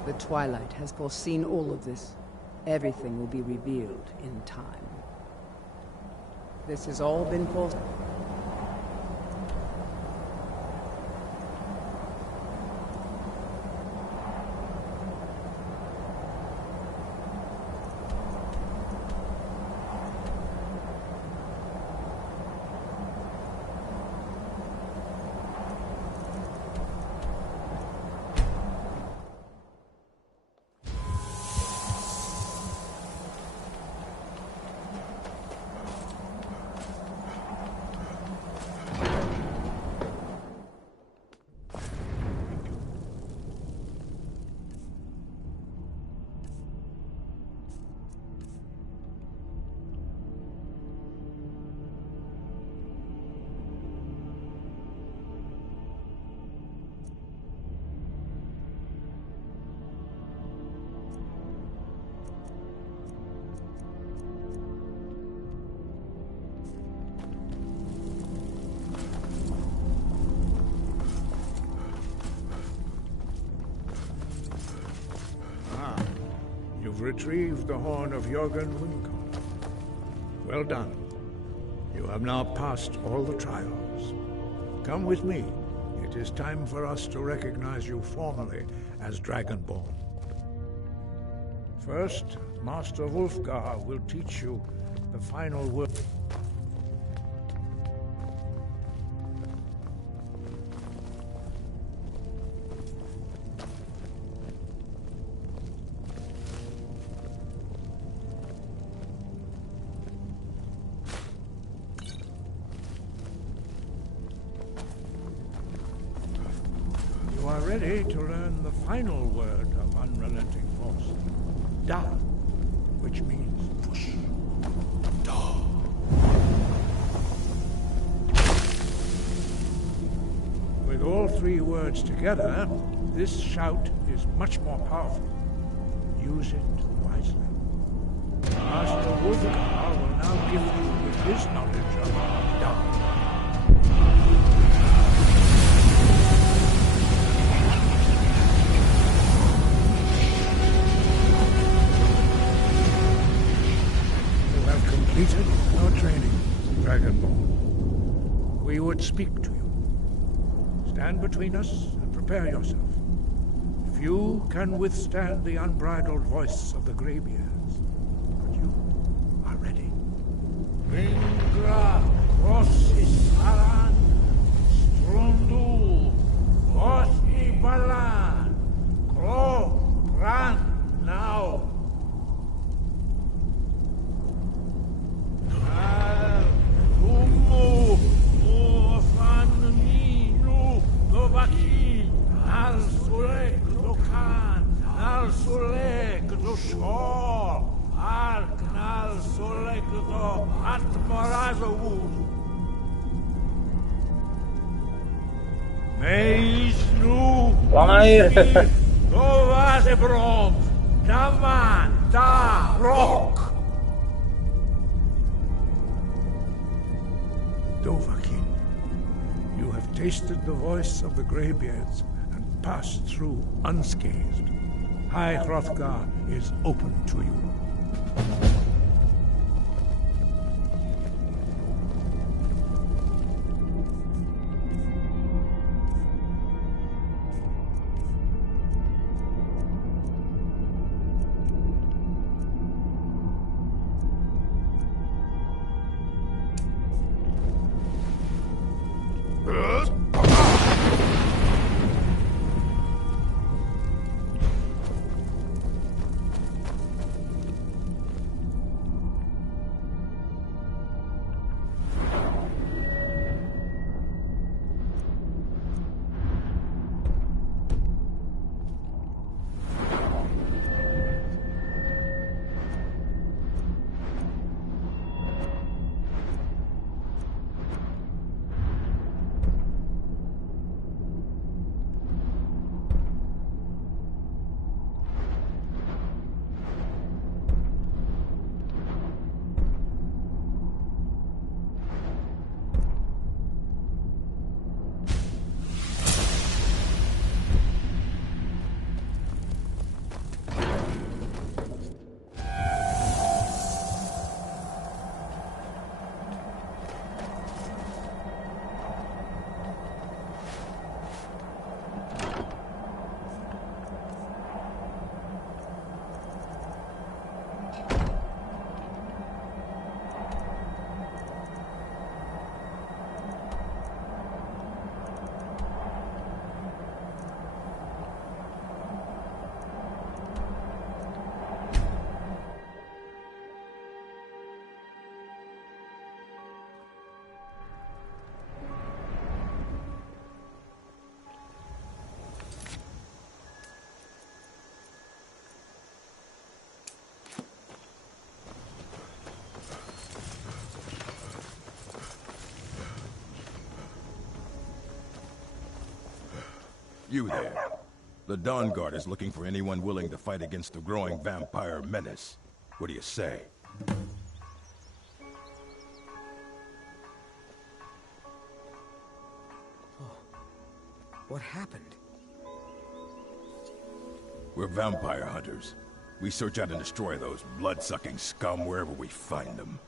The Twilight has foreseen all of this. Everything will be revealed in time. This has all been foreseen. Retrieved the horn of Jörgen Wynkoll. Well done. You have now passed all the trials. Come with me. It is time for us to recognize you formally as Dragonborn. First, Master Wulfgar will teach you the final word. Ready to learn the final word of unrelenting force. Da, which means push. Da. With all three words together, this shout is much more powerful. Use it wisely. Master Wulfgar will now give you with his knowledge of Da. Completed your training, Dragonborn. We would speak to you. Stand between us and prepare yourself. Few can withstand the unbridled voice of the Greybeards, but you are ready. Vingra, Rossis, Aran, Strundu, Rossi, Balan, Kro, Ran, now. Dovahkiin, you have tasted the voice of the Greybeards and passed through unscathed. High Hrothgar is open to you. You there. The Dawn Guard is looking for anyone willing to fight against the growing vampire menace. What do you say? What happened? We're vampire hunters. We search out and destroy those blood-sucking scum wherever we find them.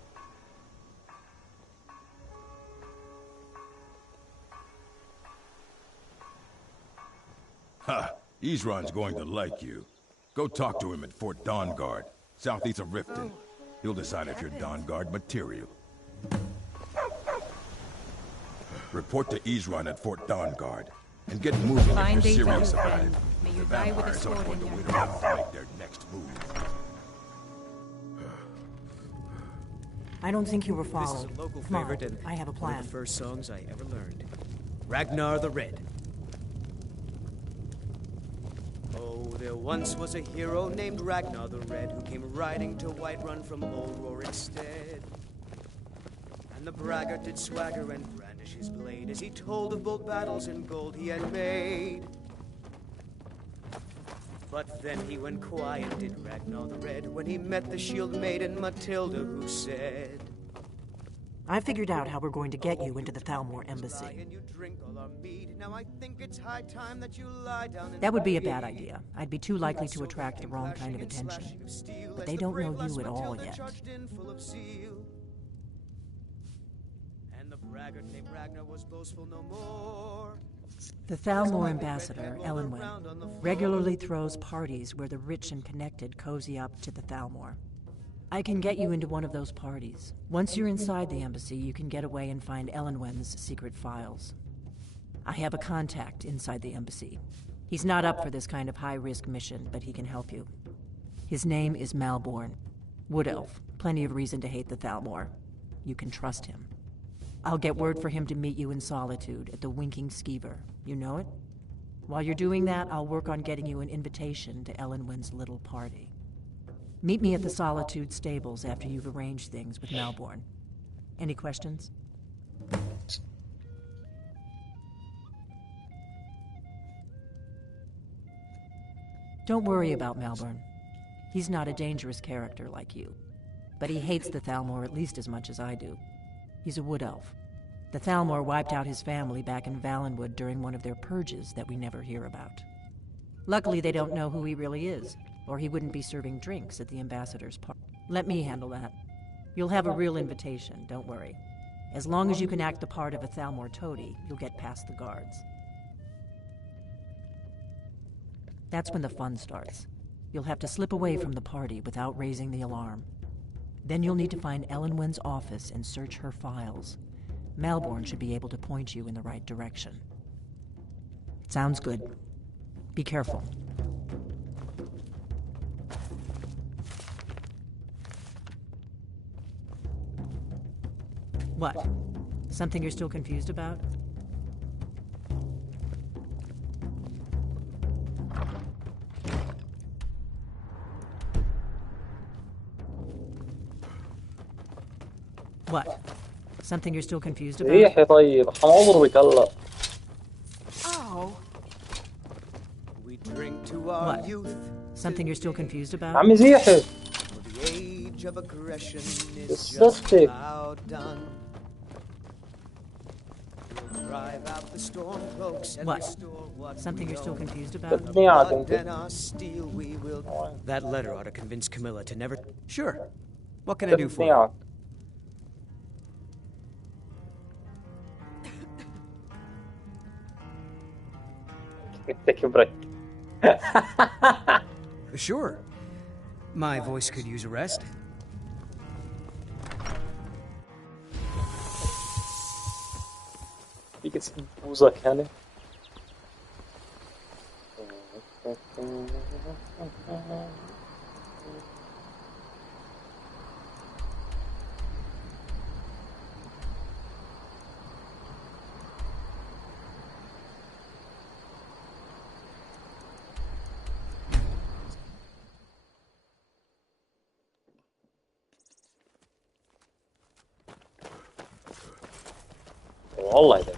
Ha! Isran's going to like you. Go talk to him at Fort Dawnguard, southeast of Riften. He'll decide if you're Dawnguard material. Report to Isran at Fort Dawnguard, and get moving if you're serious about it. May you The die with a vampires aren't sword going in to your wait around to make their next move. I don't think you were This followed. is a local Come on, favorite, and I have a one plan. of the first songs I ever learned. Ragnar the Red. Oh, there once was a hero named Ragnar the Red who came riding to Whiterun from old Rorikstead. And the braggart did swagger and brandish his blade as he told of bold battles and gold he had made. But then he went quiet, did Ragnar the Red, when he met the shield maiden Matilda, who said, I figured out how we're going to get you into the Thalmor embassy. now I think it's high time that you lie down and That would be a bad idea. I'd be too likely to attract the wrong kind of attention. But they don't know you at all yet. And the braggart named Ragnar was boastful no more. The Thalmor ambassador, Elenwen, regularly throws parties where the rich and connected cozy up to the Thalmor. I can get you into one of those parties. Once you're inside the embassy, you can get away and find Elenwen's secret files. I have a contact inside the embassy. He's not up for this kind of high-risk mission, but he can help you. His name is Malborn. Wood Elf. Plenty of reason to hate the Thalmor. You can trust him. I'll get word for him to meet you in Solitude at the Winking Skeever. You know it? While you're doing that, I'll work on getting you an invitation to Elenwen's little party. Meet me at the Solitude stables after you've arranged things with Malborn. Any questions? Don't worry about Malborn. He's not a dangerous character like you. But he hates the Thalmor at least as much as I do. He's a wood elf. The Thalmor wiped out his family back in Valenwood during one of their purges that we never hear about. Luckily, they don't know who he really is, or he wouldn't be serving drinks at the ambassador's party. Let me handle that. You'll have a real invitation, don't worry. As long as you can act the part of a Thalmor toady, you'll get past the guards. That's when the fun starts. You'll have to slip away from the party without raising the alarm. Then you'll need to find Elenwen's office and search her files. Malborn should be able to point you in the right direction. Sounds good. Be careful. What? Something you're still confused about? What? Something you're still confused about? ريحي طيب حنضربك هلا. Oh. We drink to our What? youth. Something you're still confused about? عمي زيحي. For the age of aggression is just استفتي. about done. We'll drive out the storm cloaks and What? restore what Something we you're still own. confused about? With blood and our steel we will. That letter ought to convince Camilla to never. Sure. What can I do for you? Take a break. Sure. My voice could use a rest. فيك تسحب بوزك يعني. والله ده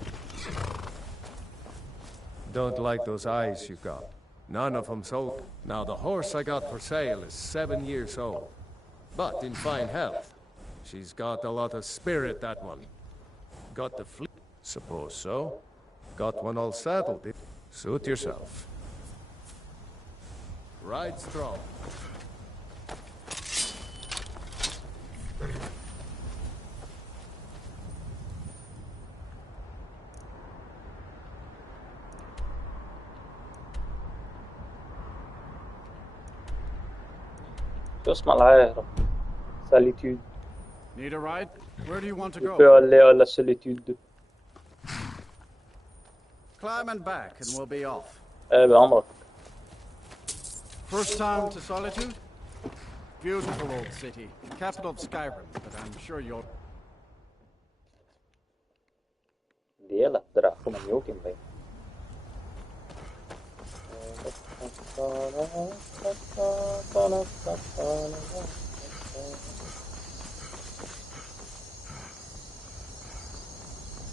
Don't like those eyes you got. None of them sold. Now, the horse I got for sale is 7 years old, but in fine health. She's got a lot of spirit, that one. Got the fleet? Suppose so. Got one all saddled. Suit yourself. Ride strong. شو اسمع العاهرة solitude. Need a ride? Where do you want to Il go? peut aller à la solitude. Climb and back and we'll be off. بعمرك. First time to Solitude? Beautiful old city. Capital of Skyrim, but I'm sure you'll... ديالا درع من يوكن بين.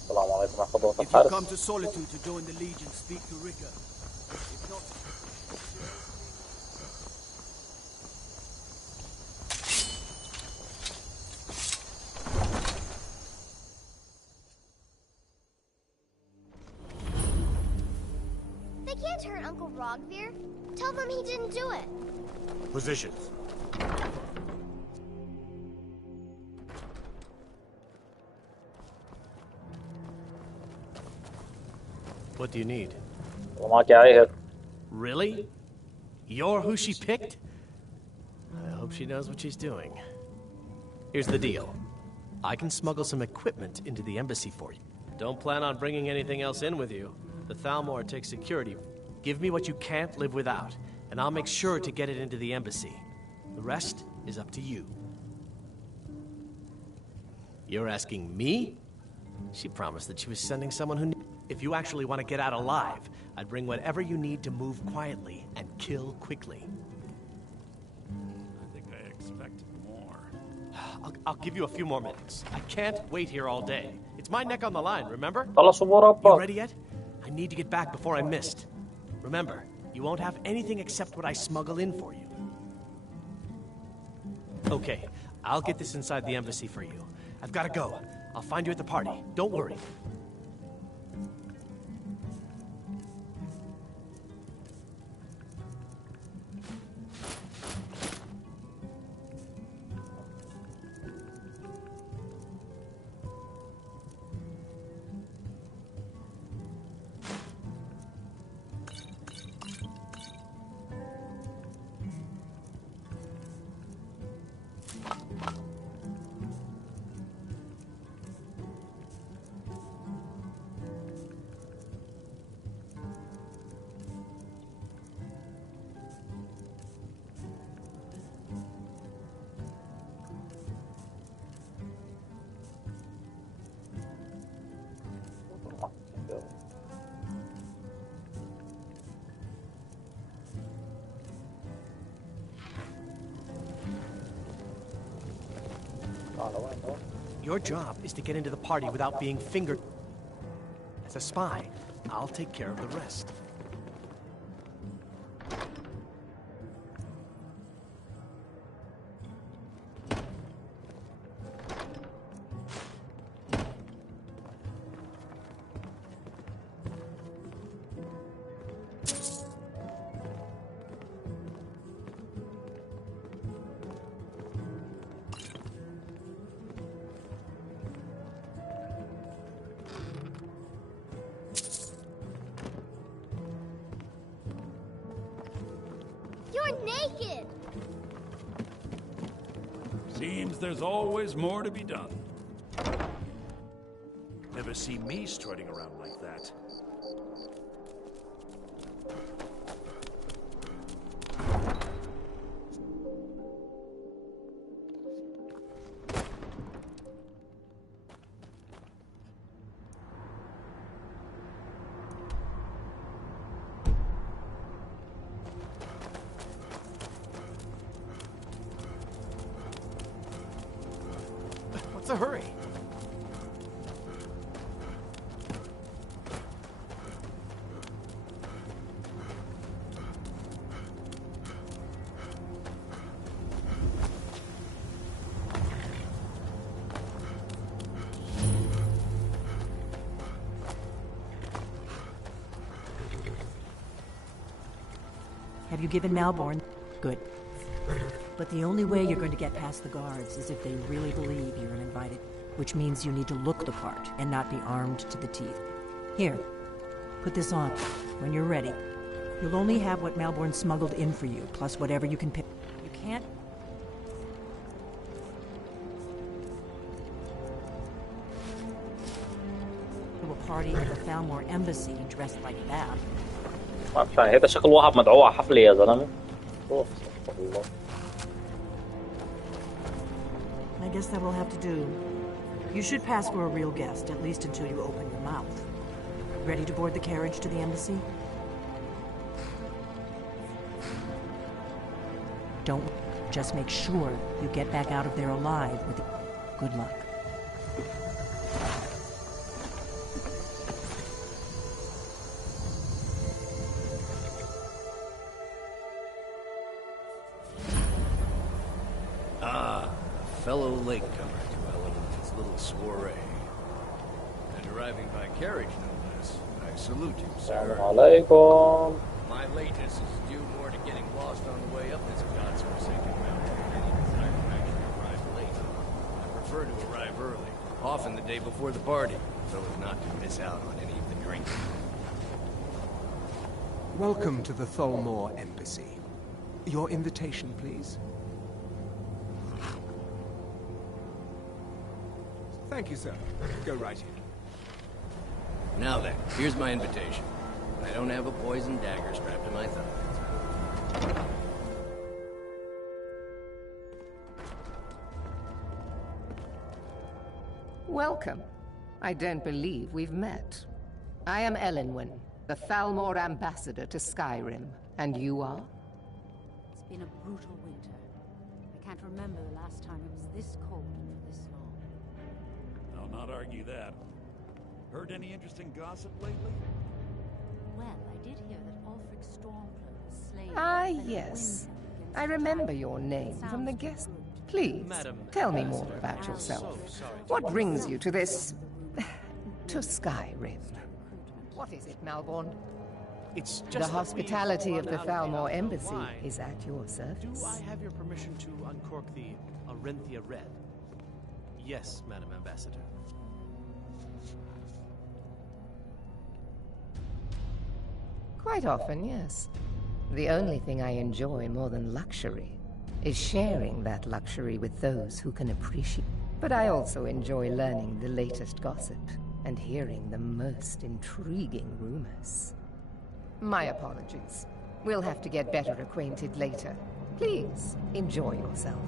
السلام عليكم ورحمة الله If you وبركاته. come to Solitude to join the Legion, speak to Rika. If not... They can't hurt Uncle Rogvir. Tell them he didn't do it. Positions. What do you need? ومعك عاهر. Really? You're who she picked? I hope she knows what she's doing. Here's the deal. I can smuggle some equipment into the embassy for you. Don't plan on bringing anything else in with you. The Thalmor takes security. Give me what you can't live without, and I'll make sure to get it into the embassy. The rest is up to you. You're asking me? She promised that she was sending someone who... If you actually want to get out alive, I'd bring whatever you need to move quietly and kill quickly. I think I expected more. I'll give you a few more minutes. I can't wait here all day. It's my neck on the line, remember? خلصوا مربع. You ready yet? I need to get back before I missed. Remember, you won't have anything except what I smuggle in for you. Okay, I'll get this inside the embassy for you. I've got to go. I'll find you at the party. Don't worry. Your job is to get into the party without being fingered. As a spy, I'll take care of the rest. You're naked! Seems there's always more to be done. Never see me strutting around like that. What's the hurry? Have you given Malborn? Good. But the only way you're going to get past the guards is if they really believe you're an invited, which means you need to look the part and not be armed to the teeth. Here, put this on. When you're ready, you'll only have what Malborn smuggled in for you, plus whatever you can pick. You can't... to a party at the Thalmor Embassy dressed like that. عشان هذا شكل واحد مدعو على حفلة يا زلمة. أوه استغفر الله. I guess that will have to do. You should pass for a real guest, at least until you open your mouth. Ready to board the carriage to the embassy? Don't. Just make sure you get back out of there alive with good luck. Fellow latecomer to Element's little soiree. And arriving by carriage, no less. I salute you, sir. Assalamualaikum. My lateness is due more to getting lost on the way up this god's-forsaken mountain than any desire to actually arrive late. I prefer to arrive early, often the day before the party, so as not to miss out on any of the drinking. Welcome to the Thalmor Embassy. Your invitation, please. Thank you, sir. Go right in. Now then, here's my invitation. I don't have a poison dagger strapped to my thigh. Welcome. I don't believe we've met. I am Elenwen, the Thalmor ambassador to Skyrim. And you are? It's been a brutal winter. I can't remember the last time it was this cold and for this long. I'll not argue that. Heard any interesting gossip lately? Well, I did hear that Ulfric Stormcloak was slain. Ah, yes. I remember your name from the guest. Please, tell me more about yourself. What brings you to this... to Skyrim? What is it, Malborn? It's just the hospitality of the Thalmor Embassy is at your service. Do I have your permission to uncork the Arenthia Red? Yes, Madam Ambassador. Quite often, yes. The only thing I enjoy more than luxury is sharing that luxury with those who can appreciate. But I also enjoy learning the latest gossip and hearing the most intriguing rumors. My apologies. We'll have to get better acquainted later. Please, enjoy yourself.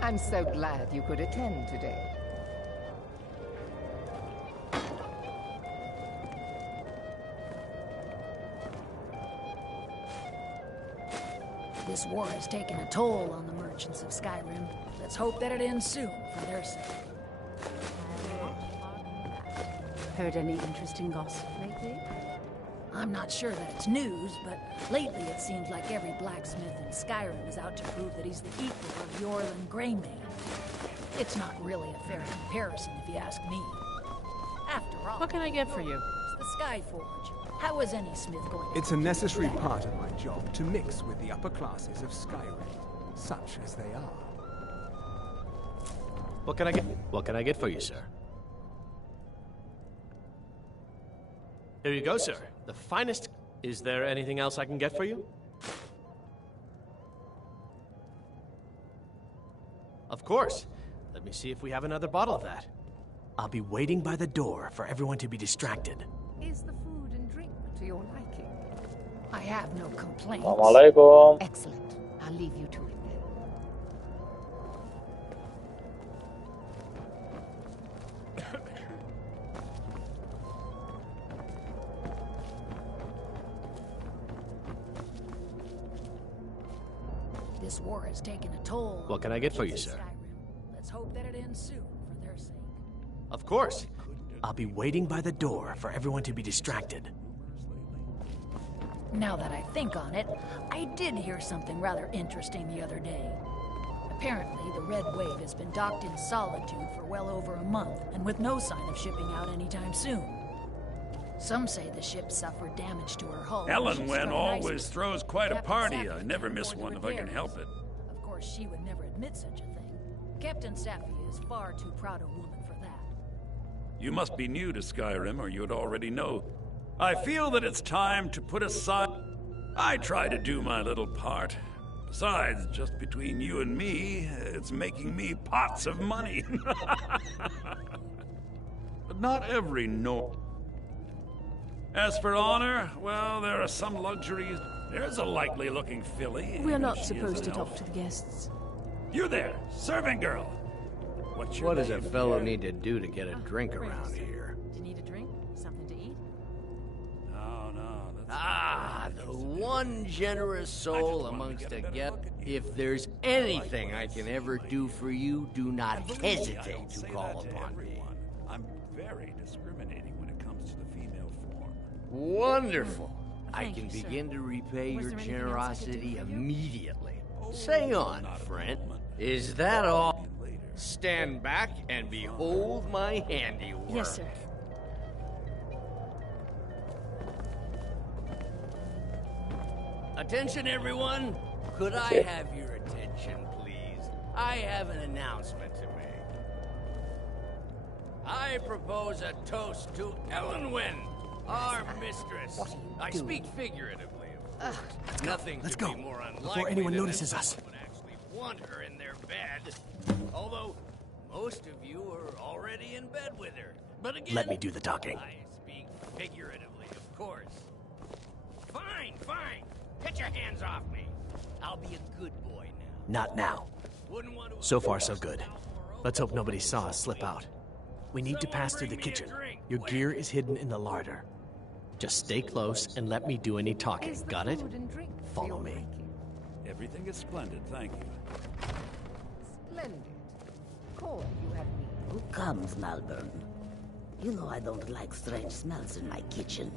I'm so glad you could attend today. This war has taken a toll on the merchants of Skyrim. Let's hope that it ends soon, for their sake. Heard any interesting gossip lately? I'm not sure that it's news, but lately it seems like every blacksmith in Skyrim is out to prove that he's the equal of Yorlin Greymane. It's not really a fair comparison, if you ask me. After all... What can I get for you? It's the Skyforge. How is any smith going to... It's a necessary part of my job to mix with the upper classes of Skyrim, such as they are. What can I get for you, sir? Here you go, sir. The finest... Is there anything else I can get for you? Of course. Let me see if we have another bottle of that. I'll be waiting by the door for everyone to be distracted. Is the food and drink to your liking? I have no complaints. Assalamualaikum. Excellent. I'll leave you to it then. This war has taken a toll. What can I get for you, sir? Let's hope that it ends soon, for their sake. Of course. I'll be waiting by the door for everyone to be distracted. Now that I think on it, I did hear something rather interesting the other day. Apparently, the Red Wave has been docked in Solitude for well over a month, and with no sign of shipping out anytime soon. Some say the ship suffered damage to her hull. Ellen She's Wen from always Iceland. throws quite a Captain party. Staffy I never took miss her one to if I can repairs. help it. Of course, she would never admit such a thing. Captain Staffy is far too proud a woman for that. You must be new to Skyrim, or you'd already know. I feel that it's time to put aside... I try to do my little part. Besides, just between you and me, it's making me pots of money. But not every no. As for honor, well, there are some luxuries. There's a likely-looking filly. We're not She is supposed to an talk elf. to the guests. You there, serving girl. What's your What does a name? fellow need to do to get a drink around here? Do you need a drink? Something to eat? No, that's... Ah, the one generous soul amongst a get. If there's anything I can ever do for you, do not hesitate to call upon me. I'm very discriminating when it comes to the female form. Wonderful. I Thank can you, sir. begin to repay Was your there anything else I could do generosity for you? immediately. Say on, friend. Is that all? Stand back and behold my handiwork. Yes, sir. Attention, everyone. Could I have your attention, please? I have an announcement to make. I propose a toast to Ellen Wen, our mistress. I speak figuratively, of course. Nothing Let's could go. be more unlikely Before anyone than notices that us. someone would actually want her in their bed. Although most of you are already in bed with her. But again, Let me do the talking. I speak figuratively, of course. Fine, fine. Get your hands off me. I'll be a good boy now. Not now. Wouldn't want to So far, so good. Let's hope nobody saw us slip out. We need to pass through the kitchen. Your gear is hidden in the larder. Just stay close and let me do any talking. Got it? Follow me. Everything is splendid, thank you. Splendid. Cole, you have me. Who comes, Malvern? You know I don't like strange smells in my kitchen.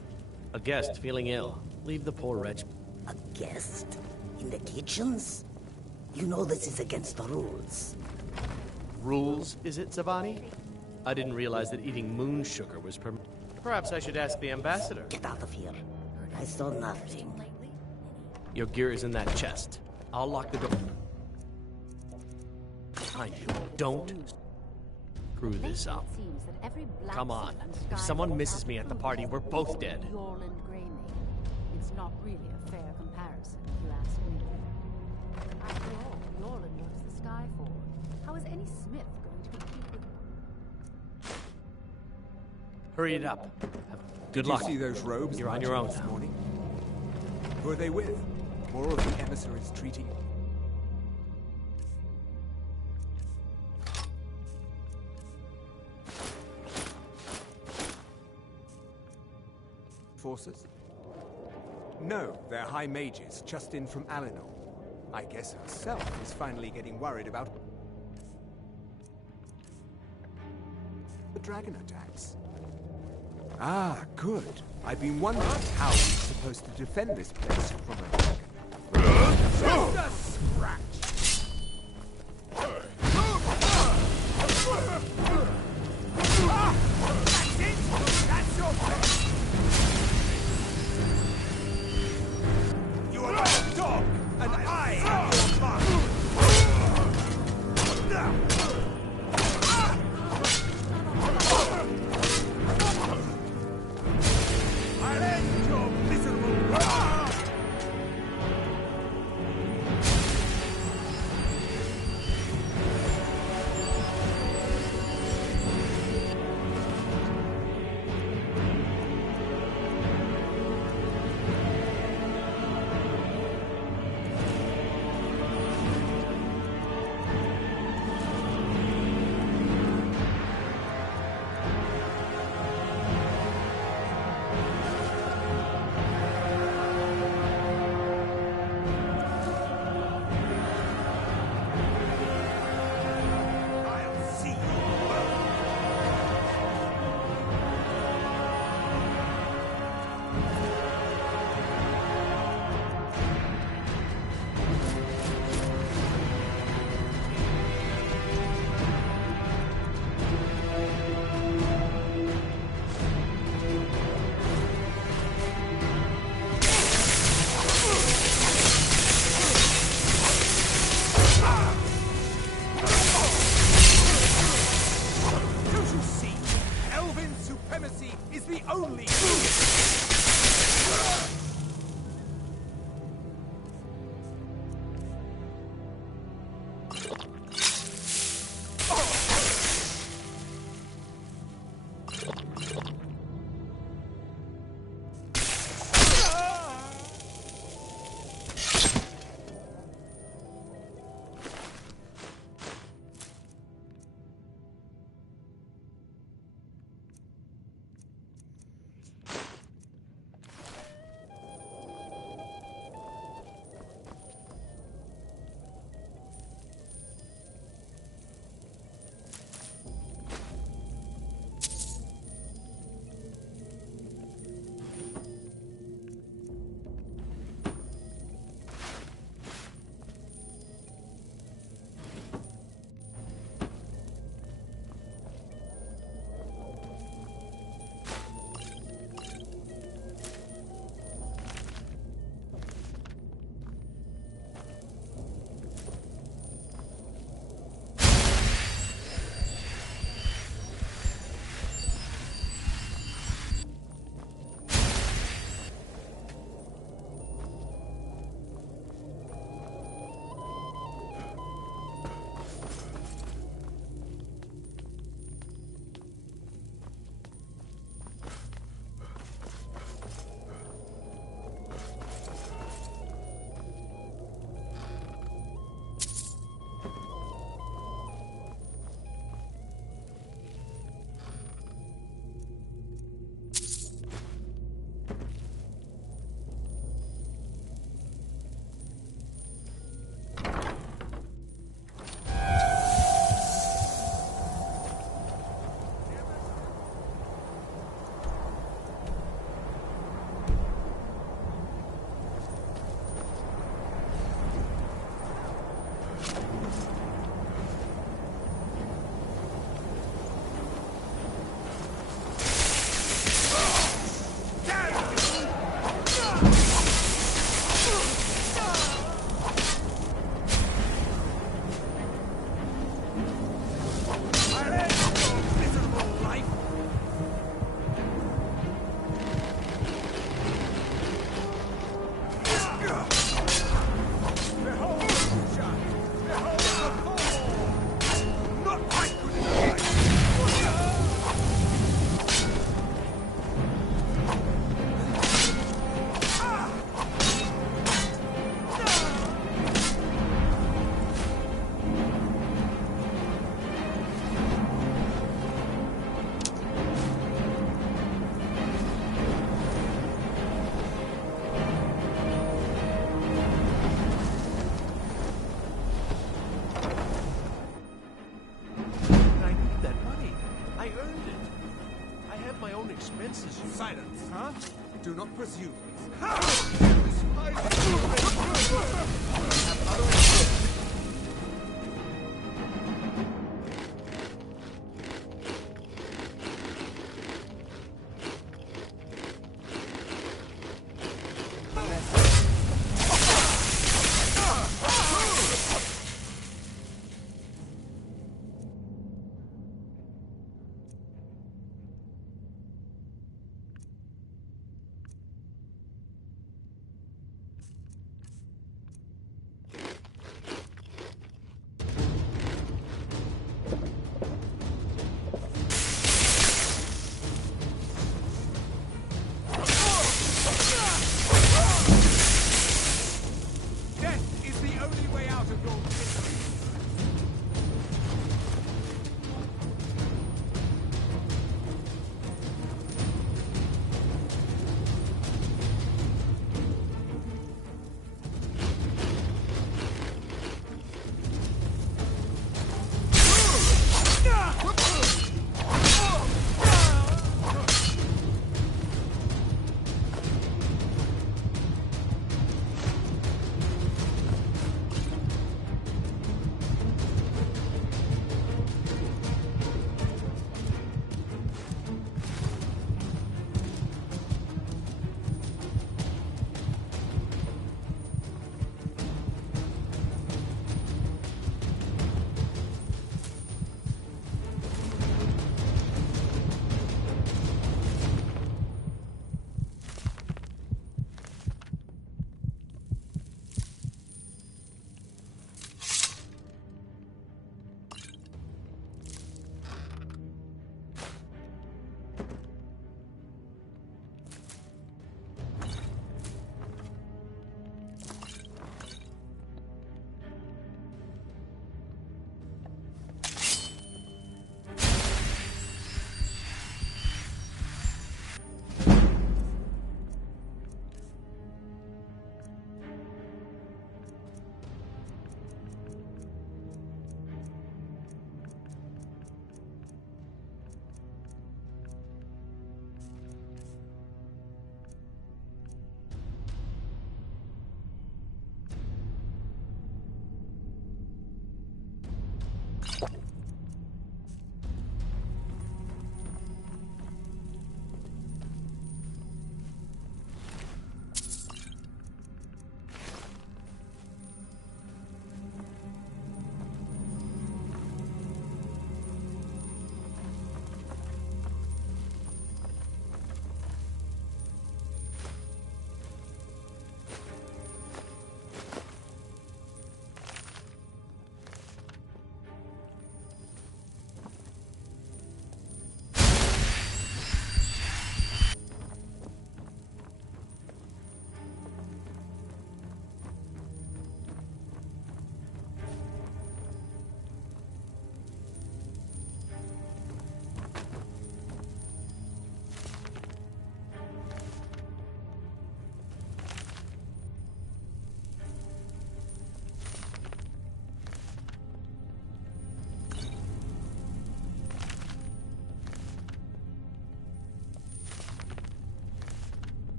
A guest feeling ill. Leave the poor wretch. A guest? In the kitchens? You know this is against the rules. Rules, is it, Zavani? I didn't realize that eating moon sugar was permitted. Perhaps I should ask the ambassador. Get out of here. I saw nothing. Your gear is in that chest. I'll lock the door. Behind you. Don't screw this up. It seems that every Come on. blacksmith in If Skyrim someone has misses me at the party, we're both dead. Yorland Greymane. It's not really a fair comparison, if you ask me. After all, Yorland works the Skyfall. How is any smith going to compete with... Hurry it up. Good Did luck. you see those robes? You're on your own this now. morning? Who are they with? More of the emissaries treaty? Forces? No, they're high mages, just in from Alinor. I guess herself is finally getting worried about the dragon attacks. Ah, good. I've been wondering how we're supposed to defend this place from a dragon. Just a scratch! That's it! That's your best! You are a dog, and I am your master! I'll end your miserable life! only Silence! Huh? Do not pursue.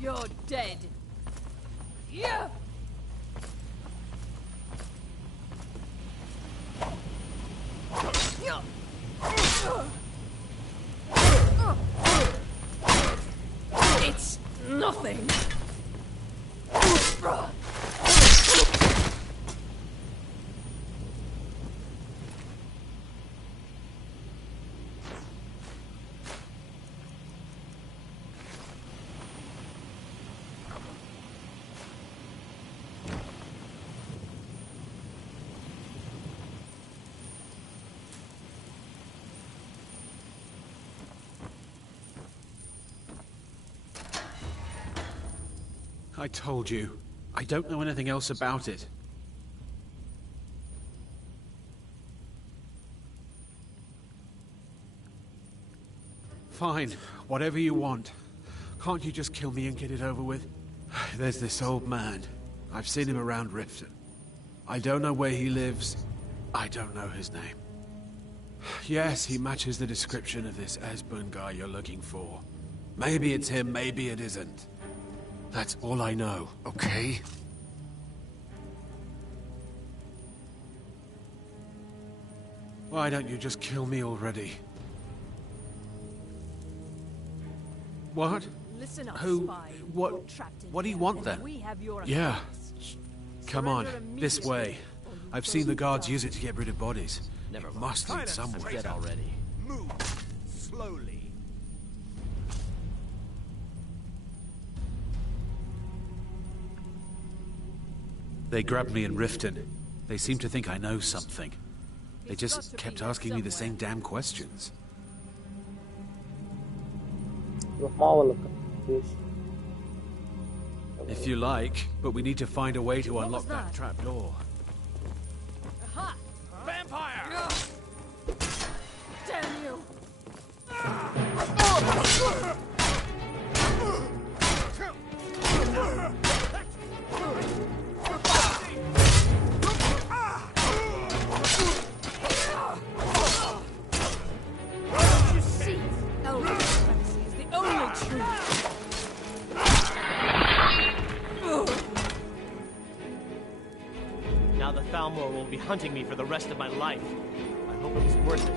You're dead. Yeah. It's nothing. I told you. I don't know anything else about it. Fine, whatever you want. Can't you just kill me and get it over with? There's this old man. I've seen him around Riften. I don't know where he lives. I don't know his name. Yes, he matches the description of this Esbern guy you're looking for. Maybe it's him, maybe it isn't. That's all I know, okay? Why don't you just kill me already? What? Listen up, Who? spy. What? You're trapped in What do you here, want and then? we have your Yeah. affairs. Come on, Surrender this immediately, way. or you I've will seen the be guards done. use it to get rid of bodies. Never It mind. must lead somewhere. Dead already. Move slowly. They grabbed me in Riften. They seem to think I know something. They It's got just to kept be here asking me the same somewhere. damn questions. روح معه ولا ليش؟ If you like, but we need to find a way to What unlock was that that? trap door. Aha! Vampire! Damn you! Don't you see? Elder supremacy is the only truth. Now the Thalmor will be hunting me for the rest of my life. I hope it was worth it.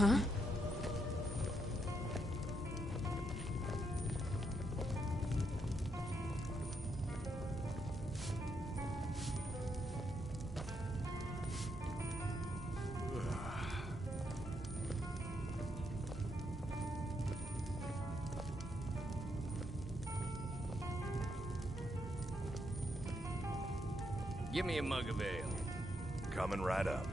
Huh? Give me a mug of ale. Coming right up.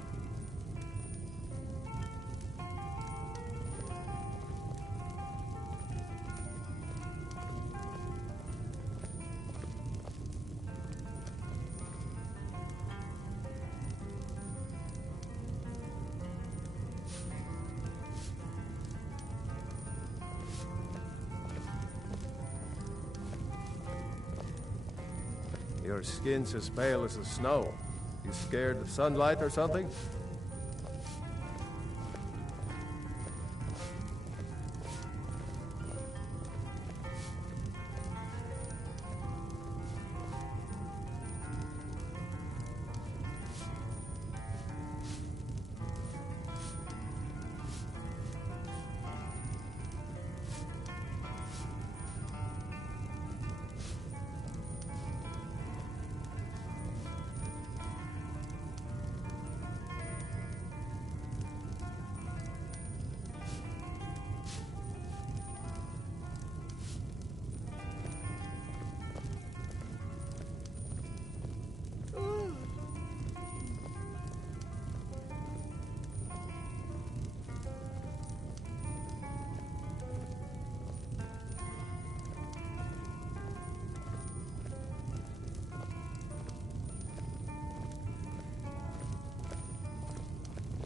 Your skin's as pale as the snow. You scared of sunlight or something?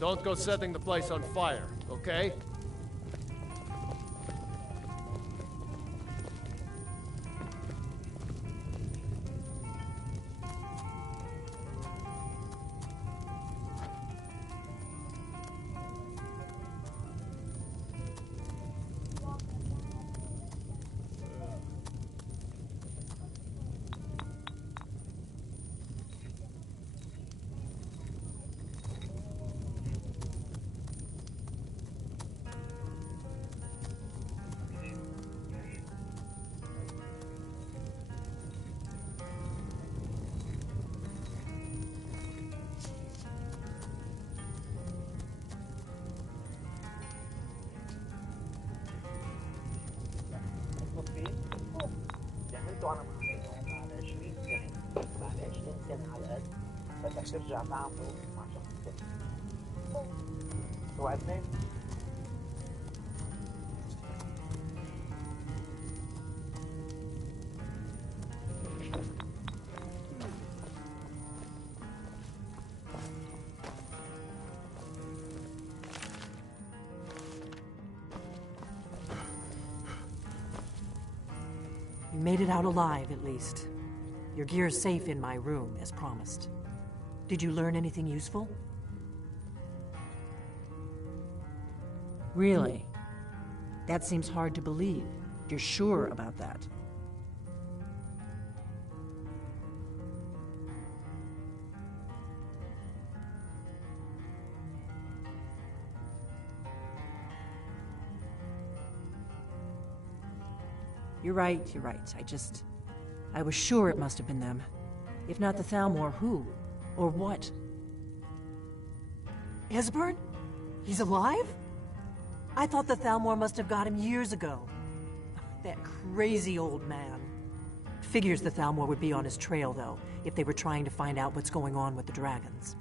Don't go setting the place on fire, okay? عملته انا بعد 20 سنه بعد 20 سنه على الاقل بدك ترجع تعمله مع شخص ثاني. توعدني؟ You made it out alive, at least. Your gear's safe in my room, as promised. Did you learn anything useful? Really? That seems hard to believe. You're sure about that? You're right, you're right. I was sure it must have been them. If not the Thalmor, who? Or what? Esbern? He's alive? I thought the Thalmor must have got him years ago. That crazy old man. Figures the Thalmor would be on his trail, though, if they were trying to find out what's going on with the dragons.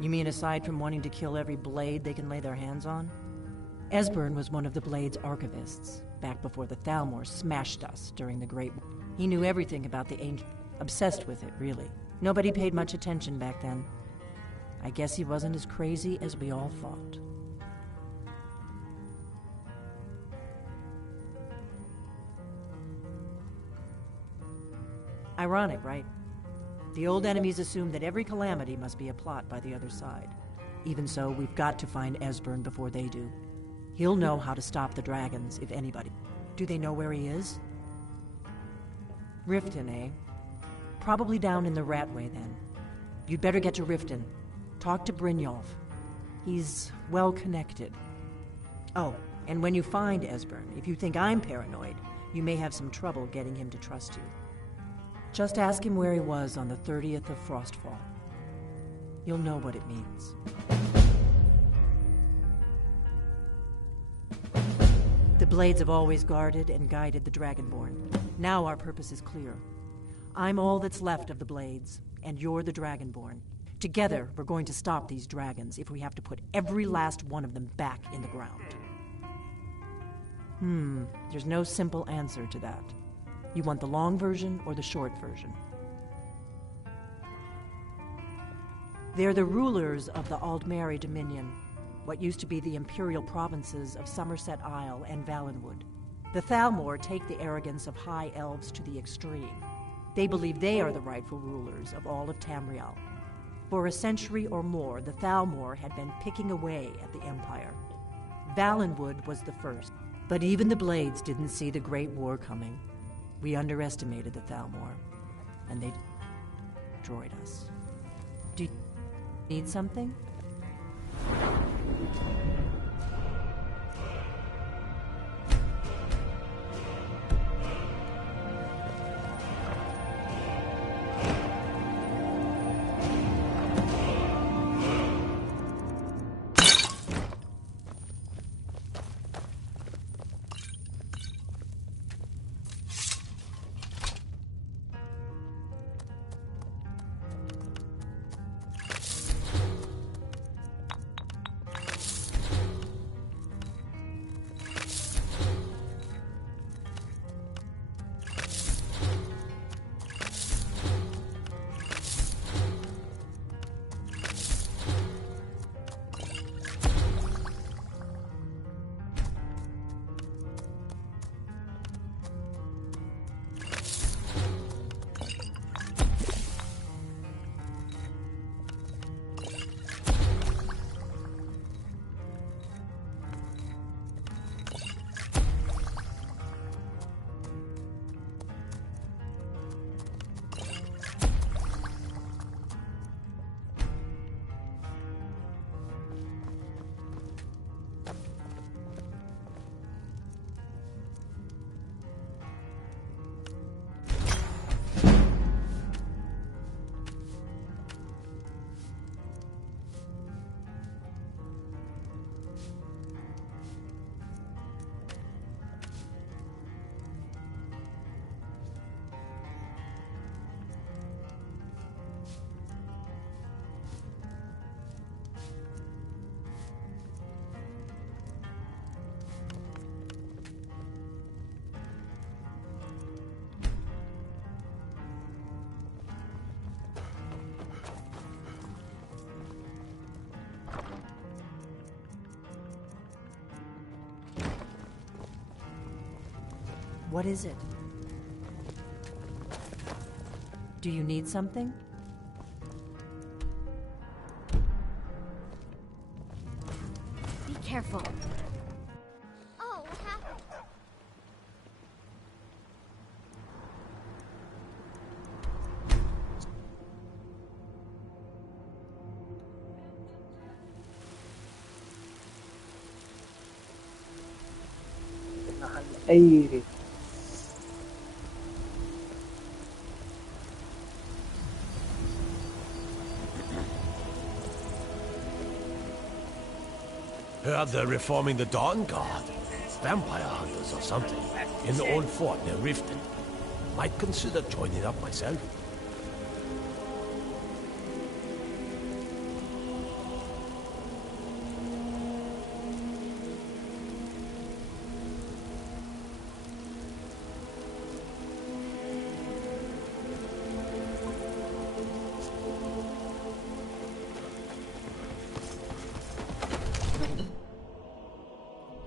You mean aside from wanting to kill every blade they can lay their hands on? Esbern was one of the Blade's archivists, back before the Thalmor smashed us during the Great War. He knew everything about the ancient... Obsessed with it, really. Nobody paid much attention back then. I guess he wasn't as crazy as we all thought. Ironic, right? The old enemies assumed that every calamity must be a plot by the other side. Even so, we've got to find Esbern before they do. He'll know how to stop the dragons, if anybody. Do they know where he is? Riften, eh? Probably down in the Ratway, then. You'd better get to Riften. Talk to Brynjolf. He's well connected. Oh, and when you find Esbern, if you think I'm paranoid, you may have some trouble getting him to trust you. Just ask him where he was on the 30th of Frostfall. You'll know what it means. The Blades have always guarded and guided the Dragonborn. Now our purpose is clear. I'm all that's left of the Blades, and you're the Dragonborn. Together, we're going to stop these dragons if we have to put every last one of them back in the ground. There's no simple answer to that. You want the long version or the short version? They're the rulers of the Aldmeri Dominion, what used to be the imperial provinces of Somerset Isle and Valenwood. The Thalmor take the arrogance of high elves to the extreme. They believe they are the rightful rulers of all of Tamriel. For a century or more, the Thalmor had been picking away at the Empire. Valenwood was the first, but even the Blades didn't see the Great War coming. We underestimated the Thalmor, and they destroyed us. Do you need something? What is it? Do you need something? Be careful. Oh, what happened? أي Heard they're reforming the Dawn Guard. Vampire hunters or something. In the old fort near Riften. Might consider joining up myself.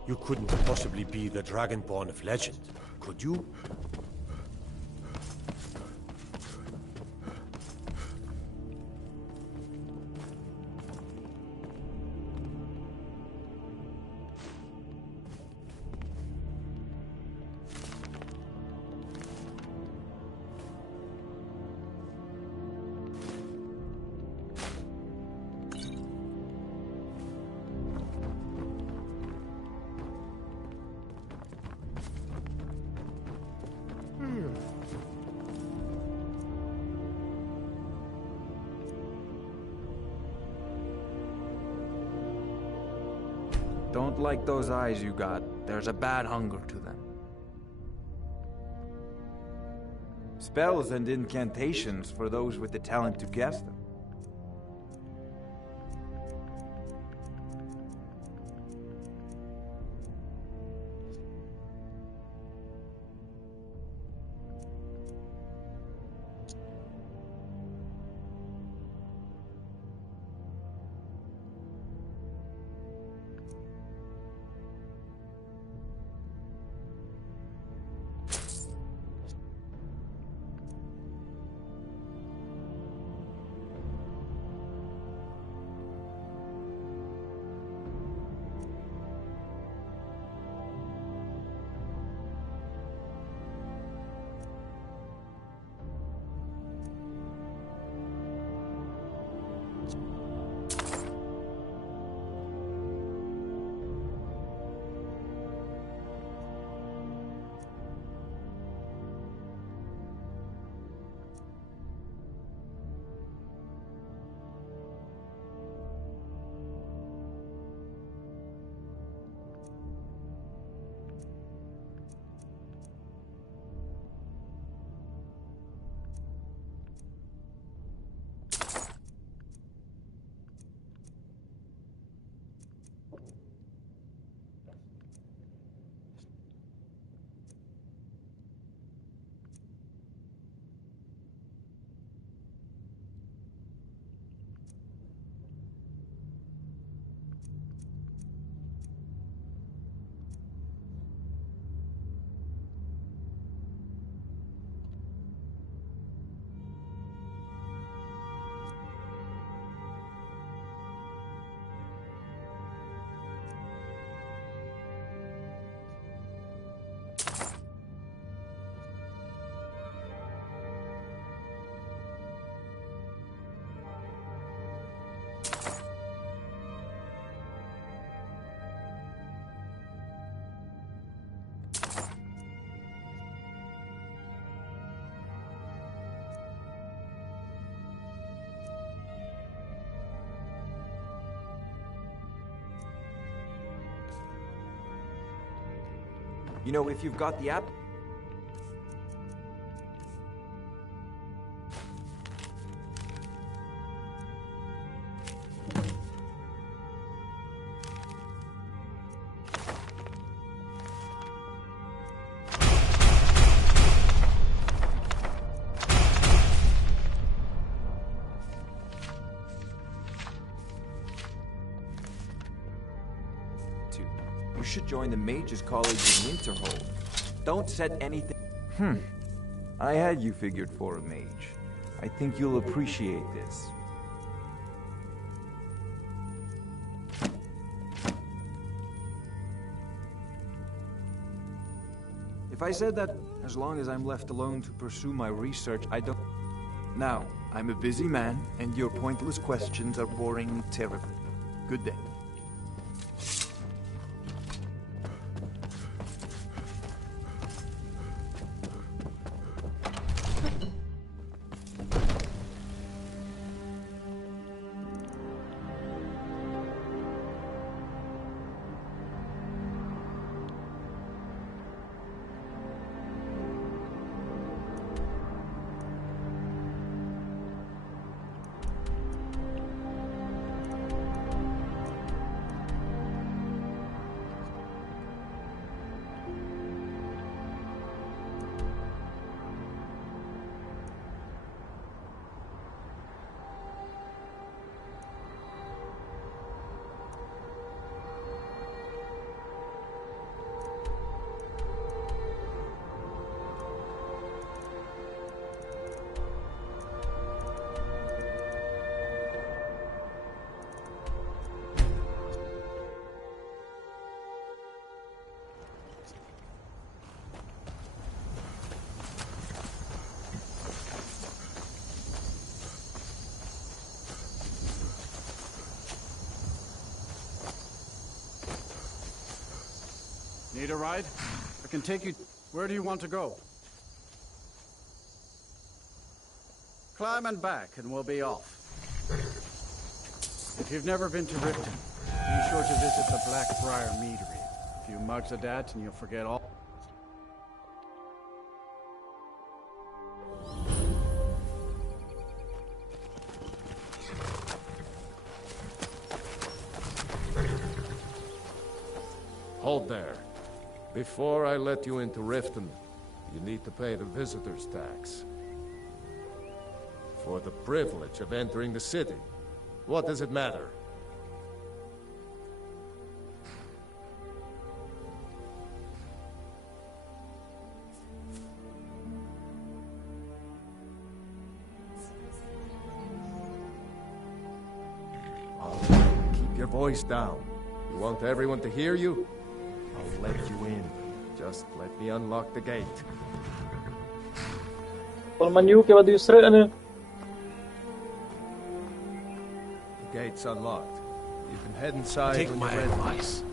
You couldn't possibly be the Dragonborn of legend, could you? Don't like those eyes you got. There's a bad hunger to them. Spells and incantations for those with the talent to cast them. You know, if you've got the app... You should join the Mages College in Winterhold. Don't set anything... I had you figured for a mage. I think you'll appreciate this. If I said that, as long as I'm left alone to pursue my research, I don't... Now, I'm a busy man, and your pointless questions are boring me terribly. Good day. Need a ride? I can take you... Where do you want to go? Climb and back, and we'll be off. If you've never been to Riften, Be sure to visit the Blackbriar Meadery. A few mugs of that and you'll forget all. Hold there. Before I let you into Riften, you need to pay the visitor's tax. For the privilege of entering the city. What does it matter? Keep your voice down. You want everyone to hear you? I'll let you in. Just let me unlock the gate. والمنيوكي بده يسرقني. The gate's unlocked. You can head inside. Take my advice.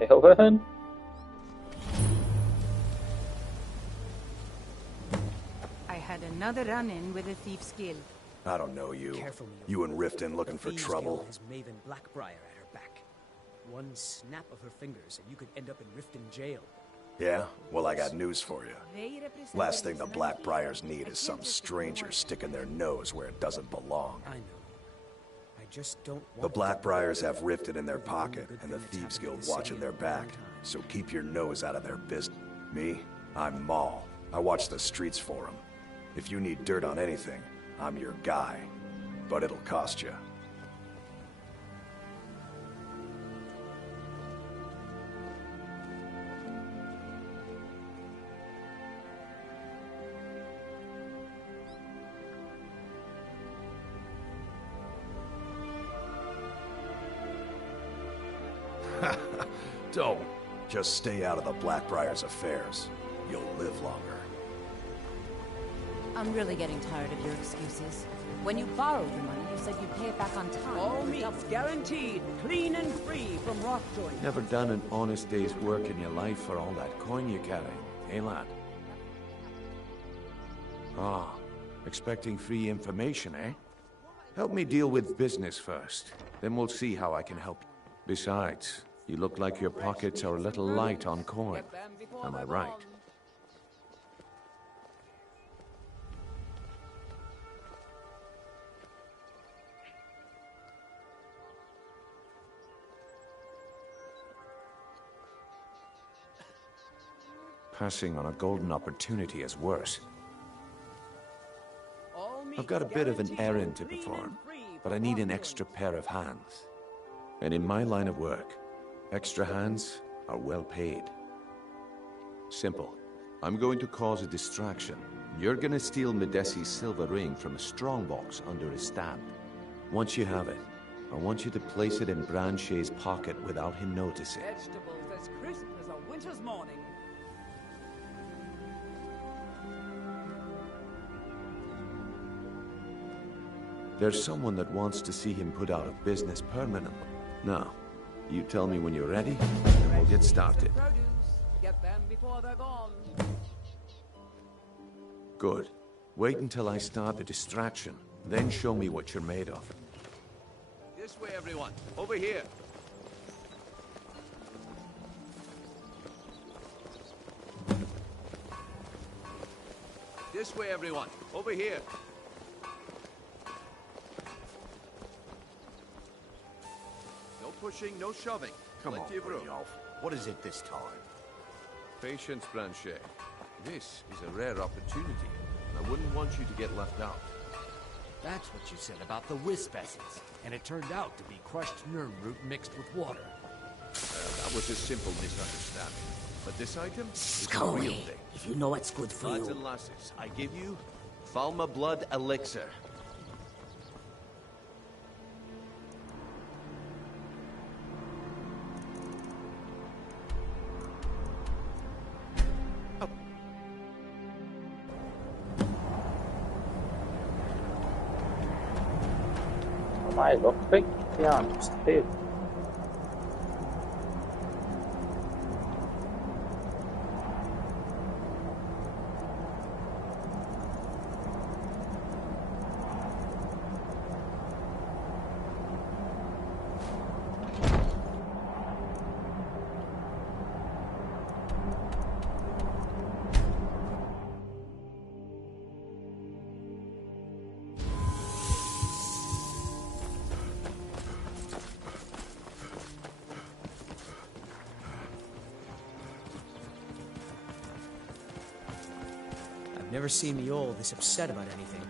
وين؟ I had another run-in with a thief's guild. I don't know you. Careful, You and Riften looking for Thieves trouble? Guild has Maven Blackbriar at her back. One snap of her fingers and you could end up in Riften jail. Yeah? Well, I got news for you. Last thing the Blackbriars need is some stranger sticking their nose where it doesn't belong. I know. I just don't want The Blackbriars have Riften in their pocket, and the Thieves Guild watching their back. So keep your nose out of their business. Me? I'm Maul. I watch the streets for them. If you need dirt on anything, I'm your guy. But it'll cost you. Don't. Just stay out of the Blackbriar's affairs. You'll live longer. I'm really getting tired of your excuses. When you borrowed the money, you said you'd pay it back on time. All meats guaranteed, clean and free from rock joint. Never done an honest day's work in your life for all that coin you carry, eh, lad? Ah, expecting free information, eh? Help me deal with business first, then we'll see how I can help you. Besides, you look like your pockets are a little light on coin. Am I right? Passing on a golden opportunity is worse. I've got a bit of an errand to perform, but I need an extra pair of hands. And in my line of work, extra hands are well paid. Simple. I'm going to cause a distraction. You're gonna steal Medesi's silver ring from a strongbox under his stab. Once you have it, I want you to place it in Branche's pocket without him noticing. Vegetables as crisp as a winter's morning. There's someone that wants to see him put out of business permanently. Now, you tell me when you're ready, and we'll get started. Get them before they're gone. Good. Wait until I start the distraction, then show me what you're made of. This way, everyone. Over here. This way, everyone. Over here. No pushing, no shoving. Come on, Plenty of room. Brynjolf. What is it this time? Patience, Blanchet. This is a rare opportunity. I wouldn't want you to get left out. That's what you said about the wisp essence, and it turned out to be crushed nerve root mixed with water. That was a simple misunderstanding. But this item is a Go real away, thing. if you know what's good for Lads you. and lasses, I give you Falma Blood Elixir. معي لوكبيك يعني مستحيل. Never seen Miol this upset about anything.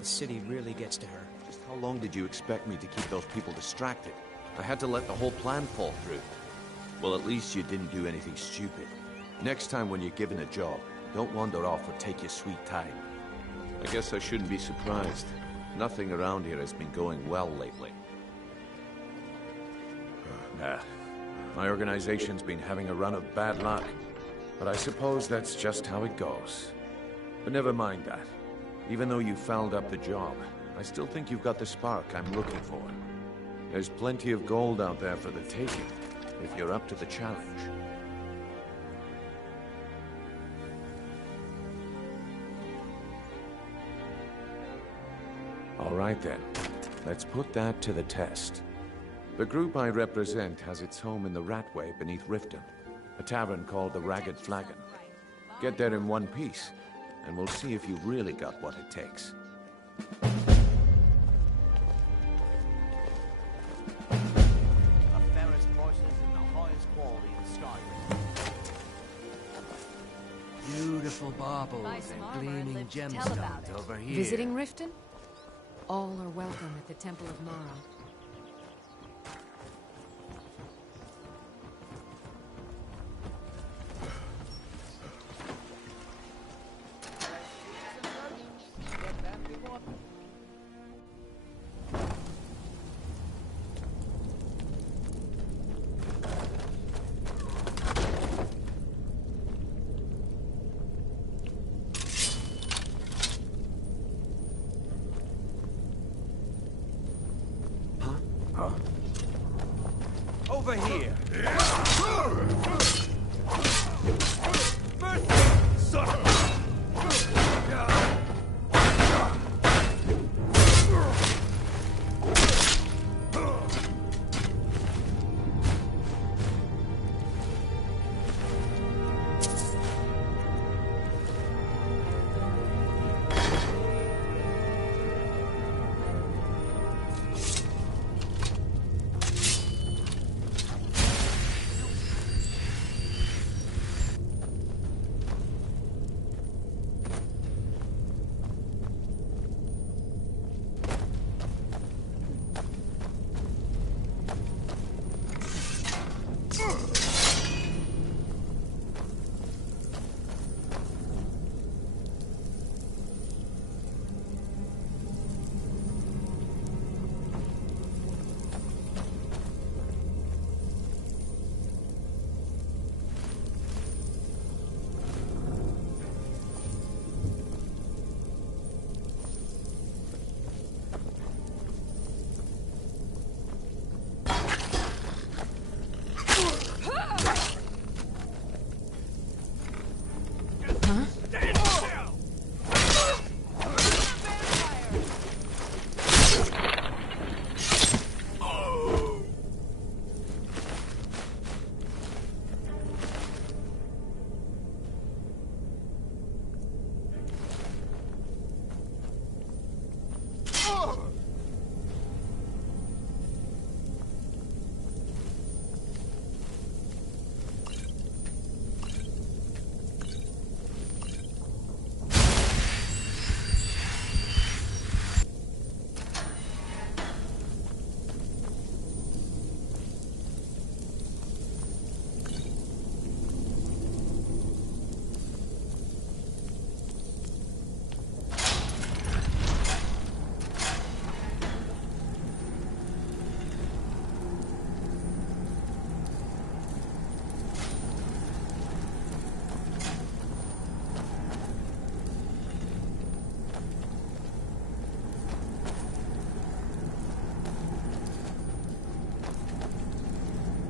The city really gets to her. Just how long did you expect me to keep those people distracted? I had to let the whole plan fall through. Well, at least you didn't do anything stupid. Next time when you're given a job, don't wander off or take your sweet time. I guess I shouldn't be surprised. Nothing around here has been going well lately. Nah. My organization's been having a run of bad luck. But I suppose that's just how it goes. But never mind that. Even though you fouled up the job, I still think you've got the spark I'm looking for. There's plenty of gold out there for the taking, if you're up to the challenge. All right then. Let's put that to the test. The group I represent has its home in the Ratway beneath Riften, a tavern called the Ragged Flagon. Get there in one piece, and we'll see if you've really got what it takes. The fairest voices in the highest quality in Skyrim. Beautiful baubles and gleaming gemstones over here. Visiting Riften? All are welcome at the Temple of Mara. Over here.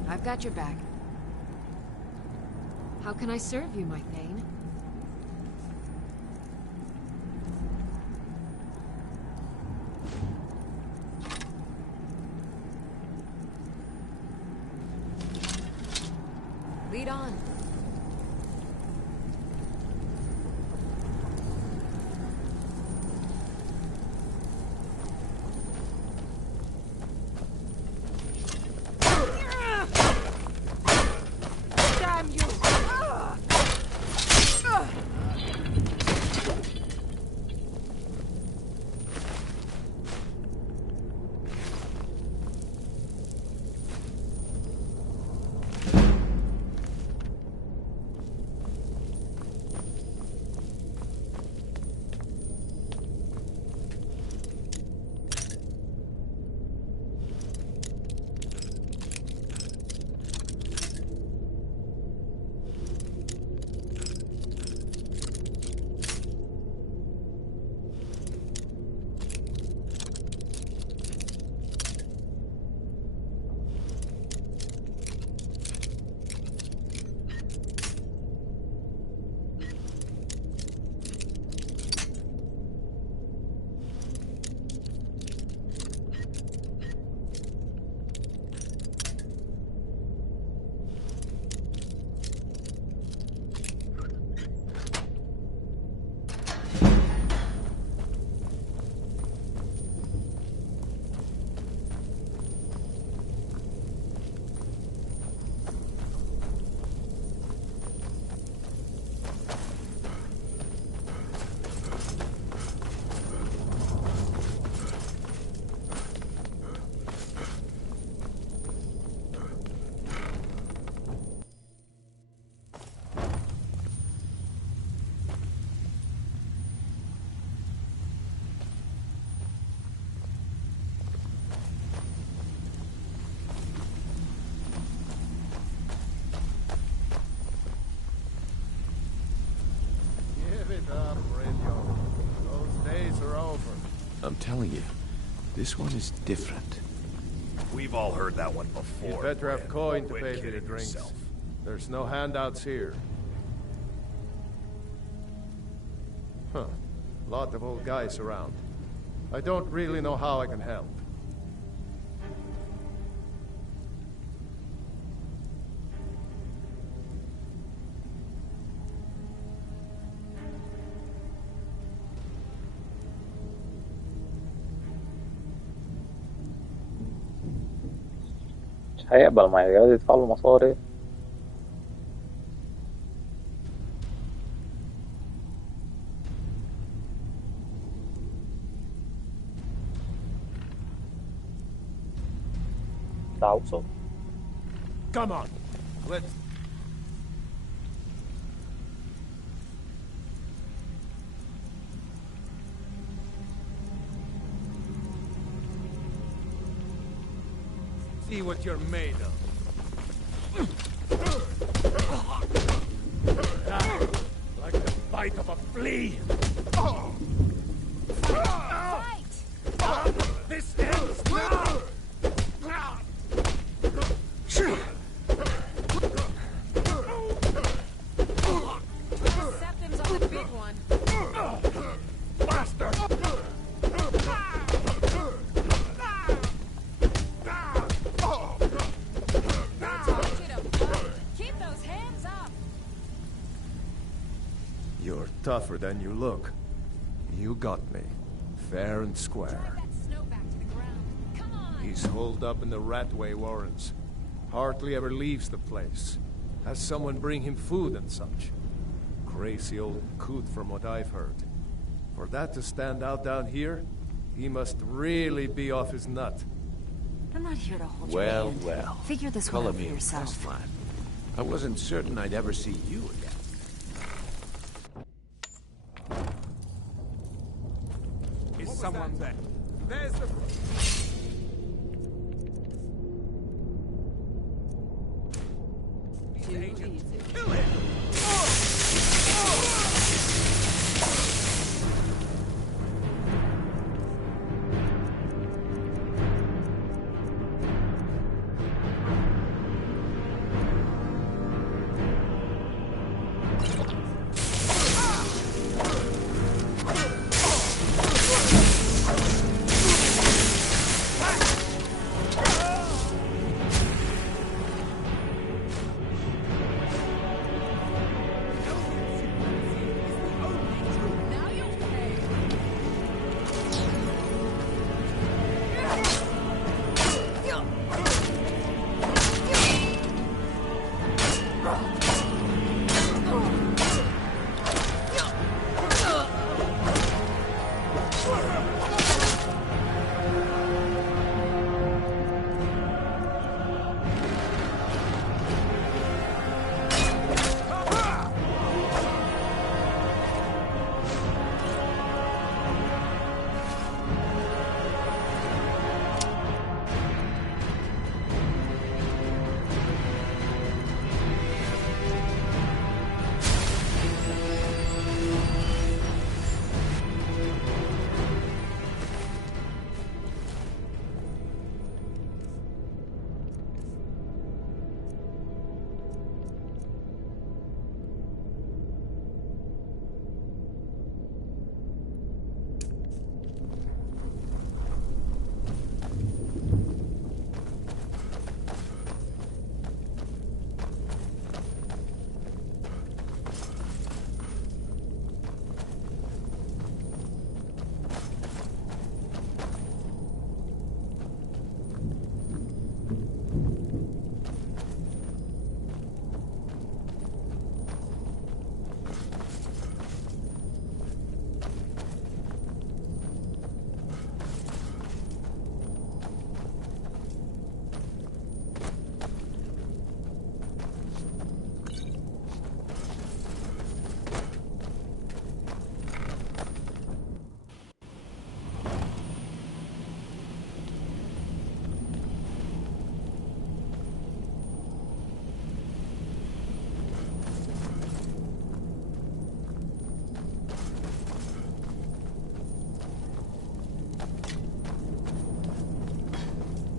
I've got your back. How can I serve you, my Thane? Lead on. Damn you! I'm telling you, this one is different. We've all heard that one before. You better have Brand. coin to Quit pay for kidding your drinks. yourself. There's no handouts here. Huh. Lot of old guys around. I don't really know how I can help. مش هيقبل ما يقعد يدفع له مصاري. تعوصه. Come on. Let's... See what you're made of. Like the bite of a flea. This ends now. Septim's on the big one. Bastard! Keep those hands up. You're tougher than you look. You got me. Fair and square. He's holed up in the Ratway Warrens. Hardly ever leaves the place. Has someone bring him food and such. Crazy old coot from what I've heard. For that to stand out down here, he must really be off his nut. I'm not here to hold Well, your hand. well. Figure this Color one out for me yourself. impressed, lad. I wasn't certain I'd ever see you again. Is someone there? There's the... Kill him!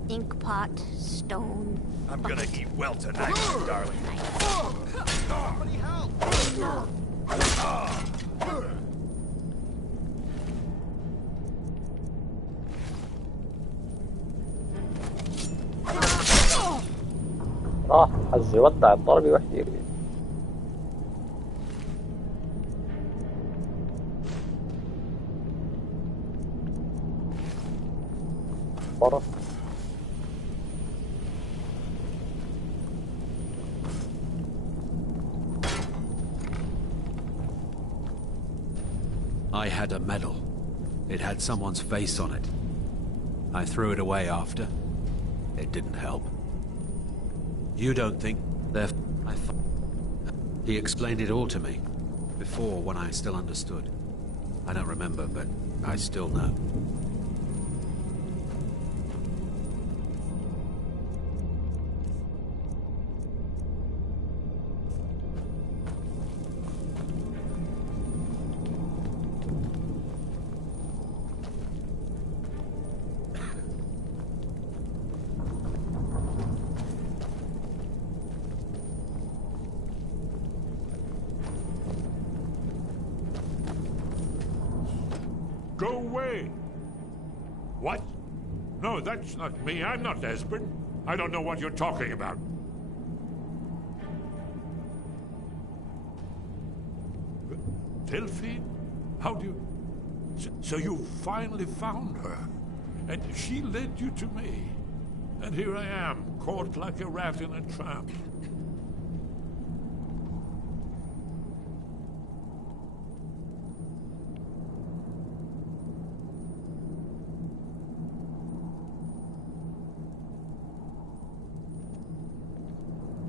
Inkpot, stone. I'm gonna eat well tonight, darling. Somebody help! راح حظ يودع الطلبي ويروح يجري. فرق. I had a medal. It had someone's face on it. I threw it away after. It didn't help. You don't think they're... He explained it all to me. Before, when I still understood. I don't remember, but I still know. Go away! What? No, that's not me. I'm not Esbern. I don't know what you're talking about. Delphine? How do you... So you finally found her, and she led you to me. And here I am, caught like a rat in a trap.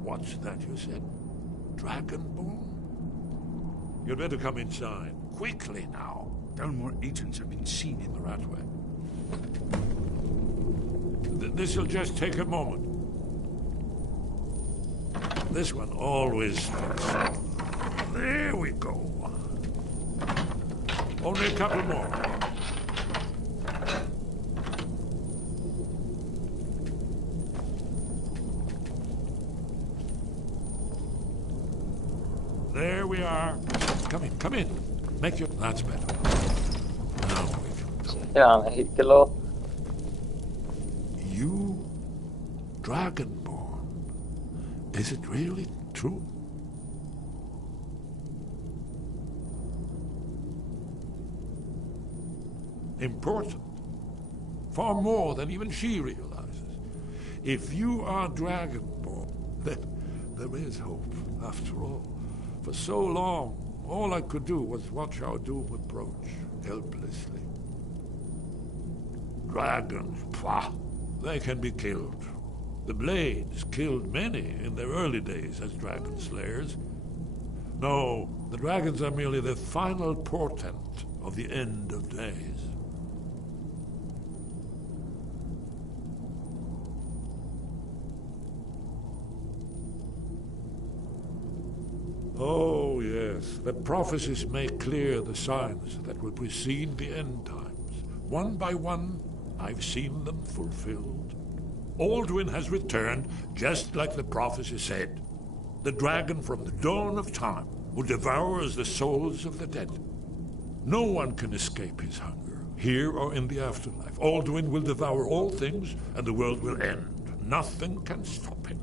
What's that you said? Dragonborn? You'd better come inside. Quickly now. No more agents have been seen in the Ratway. This'll just take a moment. This one always... There we go. Only a couple more. There we are. Come in, come in. Make your... That's better. Now we can talk. You... Dragonborn. Is it really true? Important. Far more than even she realizes. If you are Dragonborn, then there is hope, after all. For so long, all I could do was watch our doom approach, helplessly. Dragons, pah, they can be killed. The Blades killed many in their early days as dragon slayers. No, the dragons are merely the final portent of the end of days. Oh, yes. The prophecies make clear the signs that will precede the end times. One by one, I've seen them fulfilled. Alduin has returned, just like the prophecy said. The dragon from the dawn of time who devours the souls of the dead. No one can escape his hunger, here or in the afterlife. Alduin will devour all things, and the world will end. Nothing can stop him.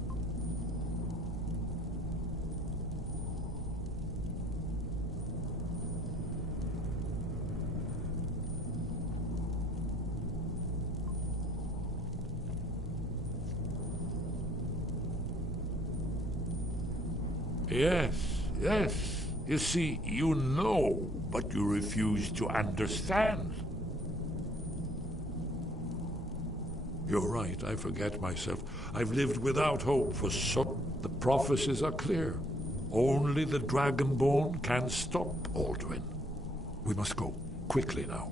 Yes, yes. You see, you know, but you refuse to understand. You're right, I forget myself. I've lived without hope for so... The prophecies are clear. Only the Dragonborn can stop Alduin. We must go, quickly now.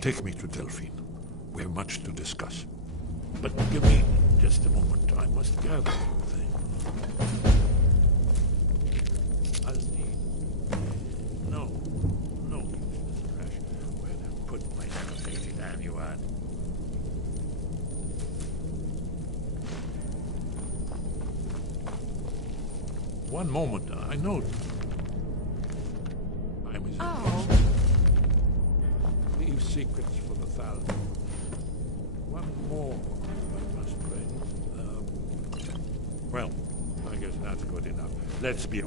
Take me to Delphine. We have much to discuss. But give me just a moment. I must gather everything. one moment. I know. Time is Oh. Leave secrets for the thousand. One more I must raise. Well, I guess that's good enough. Let's be.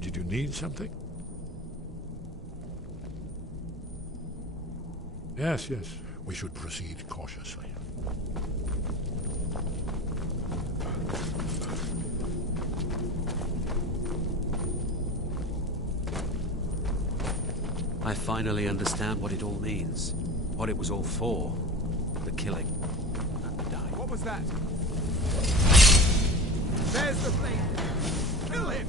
Did you need something? Yes, yes. We should proceed cautiously. I finally understand what it all means. What it was all for. The killing. And the dying. What was that? There's the thing! Kill him!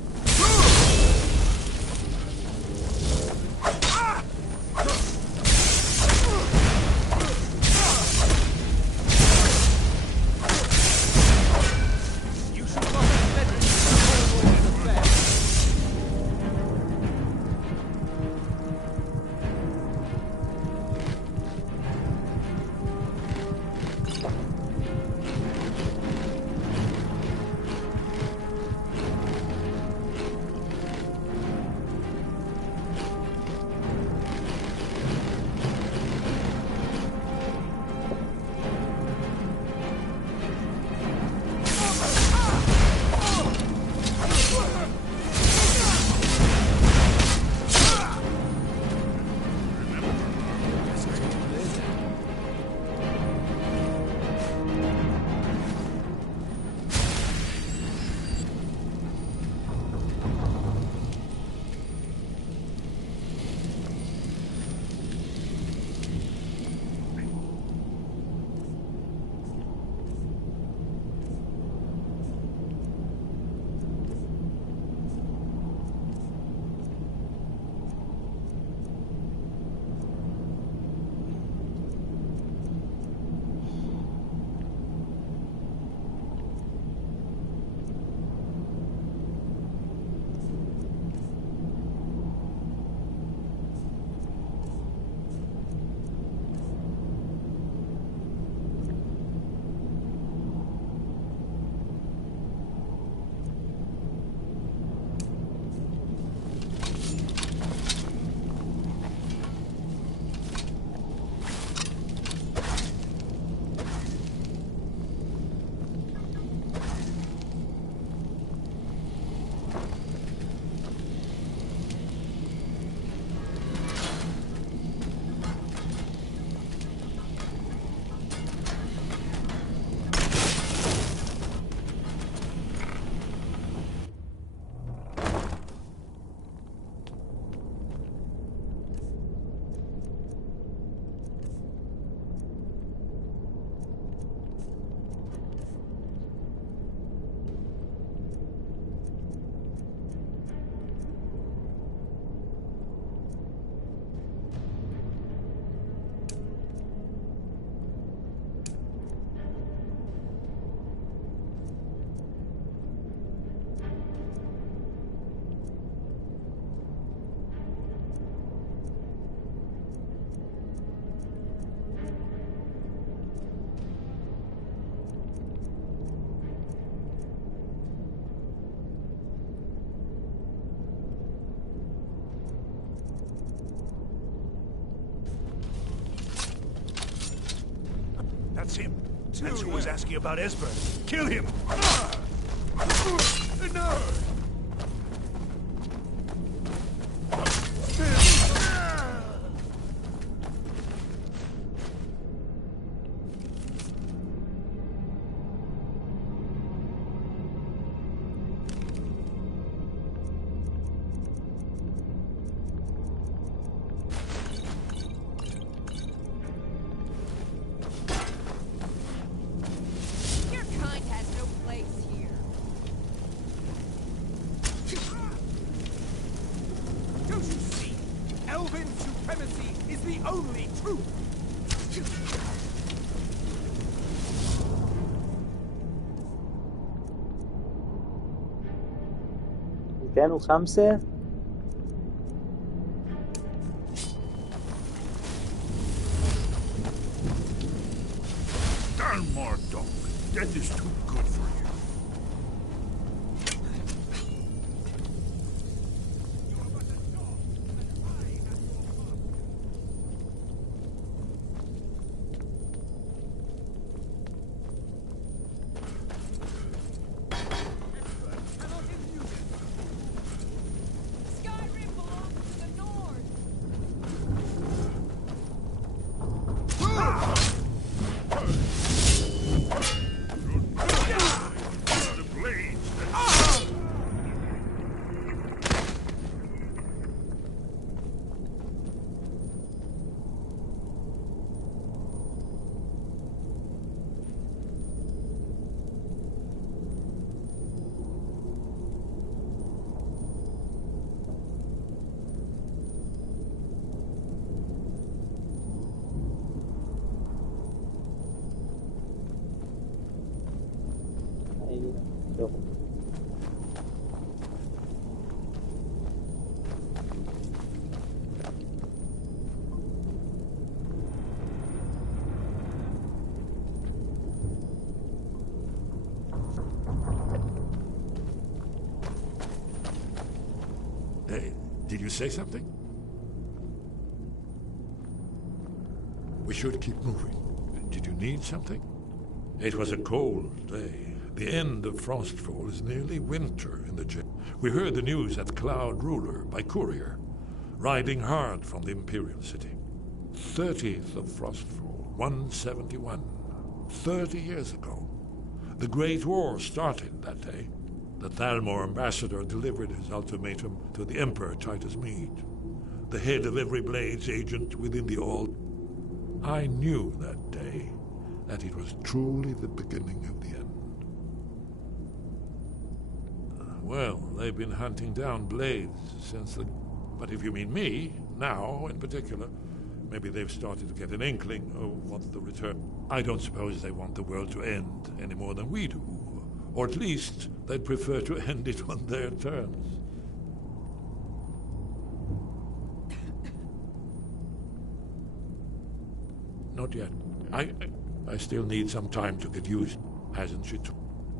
That's who was asking about Esper. Kill him! No! Your kind has no place here. Don't you see? Elven supremacy is the only truth! كانوا 5. Dalmor dog. That is too good for you. Skyrim belongs to the North. The blades that... شوف. Hey, did you say something? We should keep moving. Did you need something? It was a cold day. The end of Frostfall is nearly winter in the We heard the news at Cloud Ruler by courier, riding hard from the Imperial City. 30th of Frostfall, 171. 30 years ago. The Great War started that day. The Thalmor ambassador delivered his ultimatum to the Emperor Titus Mede, the head of every Blades agent within the All. I knew that day that it was truly the beginning of the end. Well, they've been hunting down Blades since the... But if you mean me, now in particular, maybe they've started to get an inkling of what the return... I don't suppose they want the world to end any more than we do. Or at least they'd prefer to end it on their terms. Not yet. I still need some time to get used, hasn't she?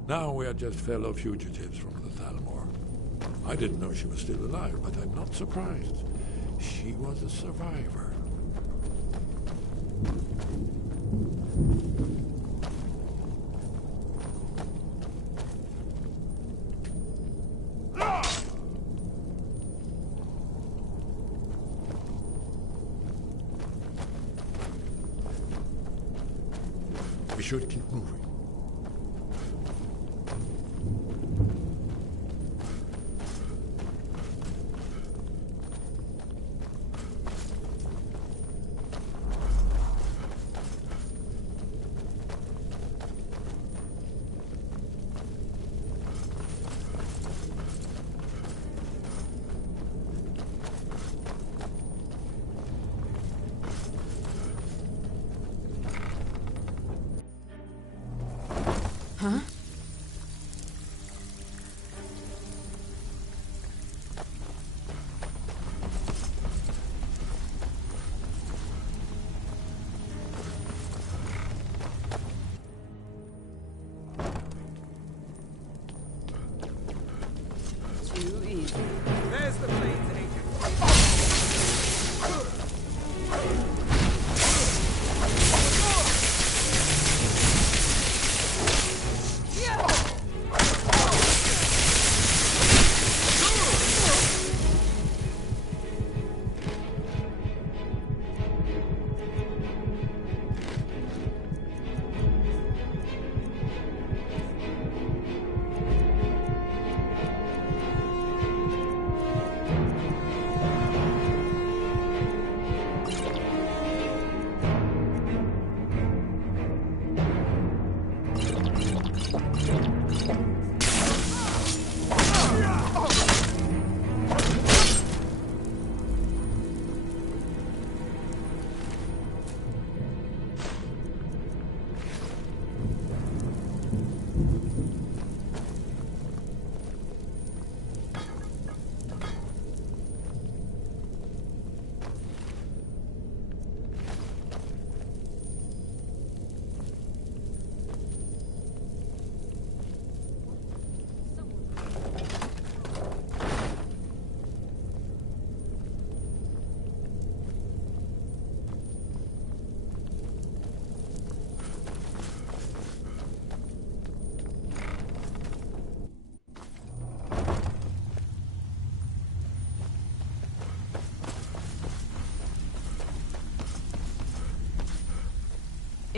Now we are just fellow fugitives from the Thalmor. I didn't know she was still alive, but I'm not surprised. She was a survivor. We should keep moving.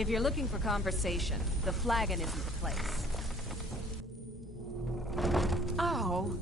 If you're looking for conversation, the flagon isn't the place. Oh.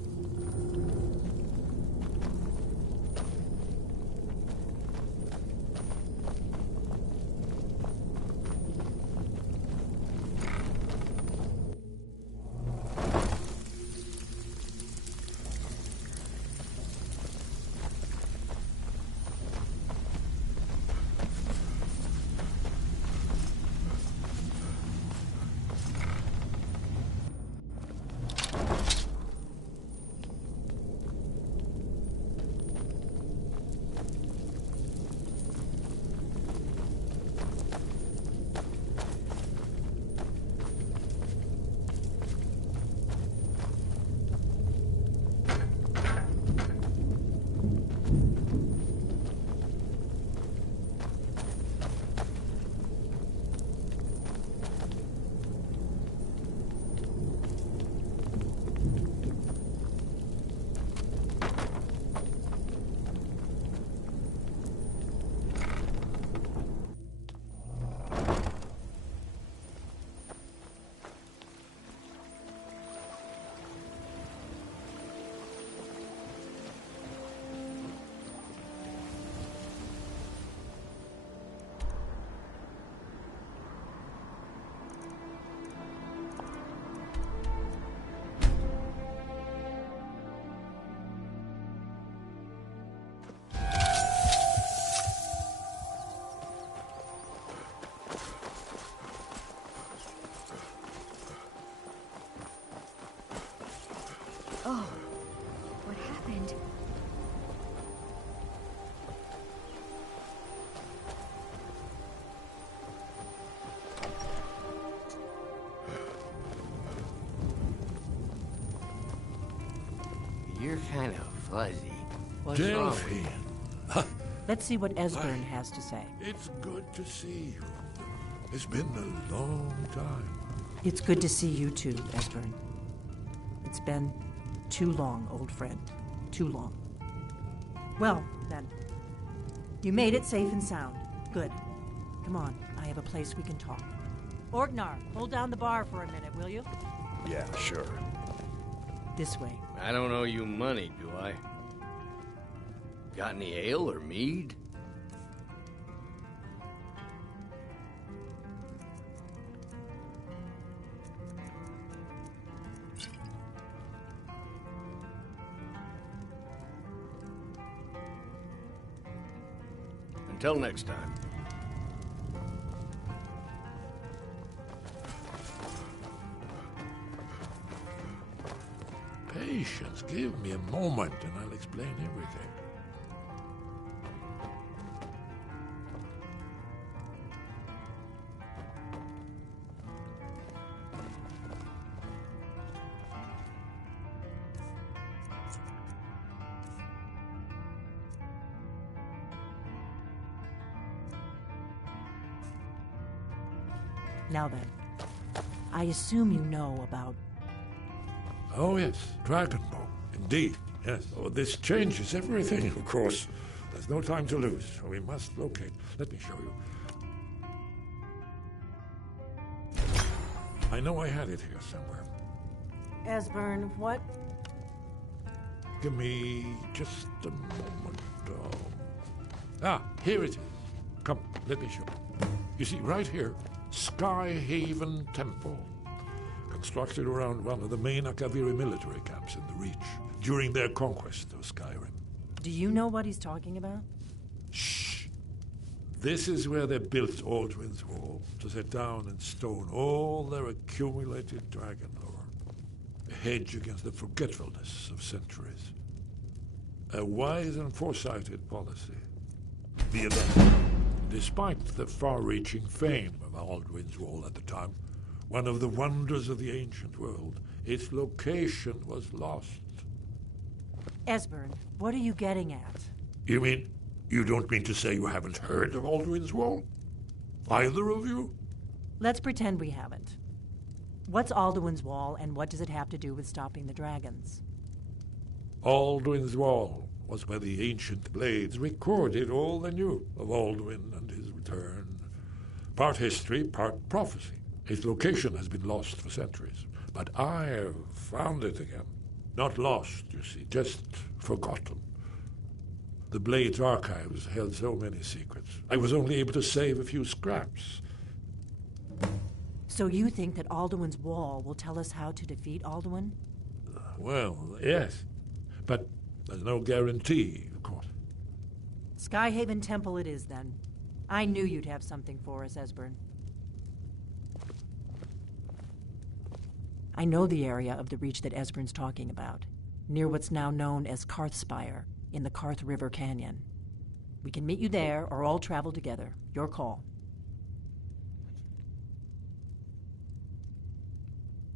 Oh, what happened? You're kind of fuzzy. What's wrong with you? Let's see what Esbern has to say. It's good to see you. It's been a long time. It's good to see you too, Esbern. It's been too long, old friend. Too long. Well, then. You made it safe and sound. Good. Come on, I have a place we can talk. Orgnar, hold down the bar for a minute, will you? Yeah, sure. This way. I don't owe you money, do I? Got any ale or mead? Until next time. Patience, give me a moment and I'll explain everything. Now then, I assume you know about... Oh yes, Dragonbow. Indeed, yes. Oh, this changes everything, of course. There's no time to lose, so we must locate. Let me show you. I know I had it here somewhere. Esbern, what? Give me just a moment. Here it is. Come, let me show you. You see, right here, Skyhaven Temple. Constructed around one of the main Akaviri military camps in the Reach during their conquest of Skyrim. Do you know what he's talking about? Shh! This is where they built Alduin's Wall, to set down in stone all their accumulated dragon lore. A hedge against the forgetfulness of centuries. A wise and foresighted policy. The event, despite the far-reaching fame of Alduin's Wall at the time, one of the wonders of the ancient world, its location was lost. Esbern, what are you getting at? You mean, you don't mean to say you haven't heard of Alduin's Wall? Either of you? Let's pretend we haven't. What's Alduin's Wall, and what does it have to do with stopping the dragons? Alduin's Wall was where the ancient blades recorded all they knew of Alduin and his return. Part history, part prophecy. Its location has been lost for centuries, but I have found it again. Not lost, you see, just forgotten. The Blade's archives held so many secrets. I was only able to save a few scraps. So you think that Alduin's Wall will tell us how to defeat Alduin? Well, yes. But there's no guarantee, of course. Skyhaven Temple it is, then. I knew you'd have something for us, Esbern. I know the area of the Reach that Esbern's talking about, near what's now known as Karthspire, in the Karth River Canyon. We can meet you there, or all travel together. Your call.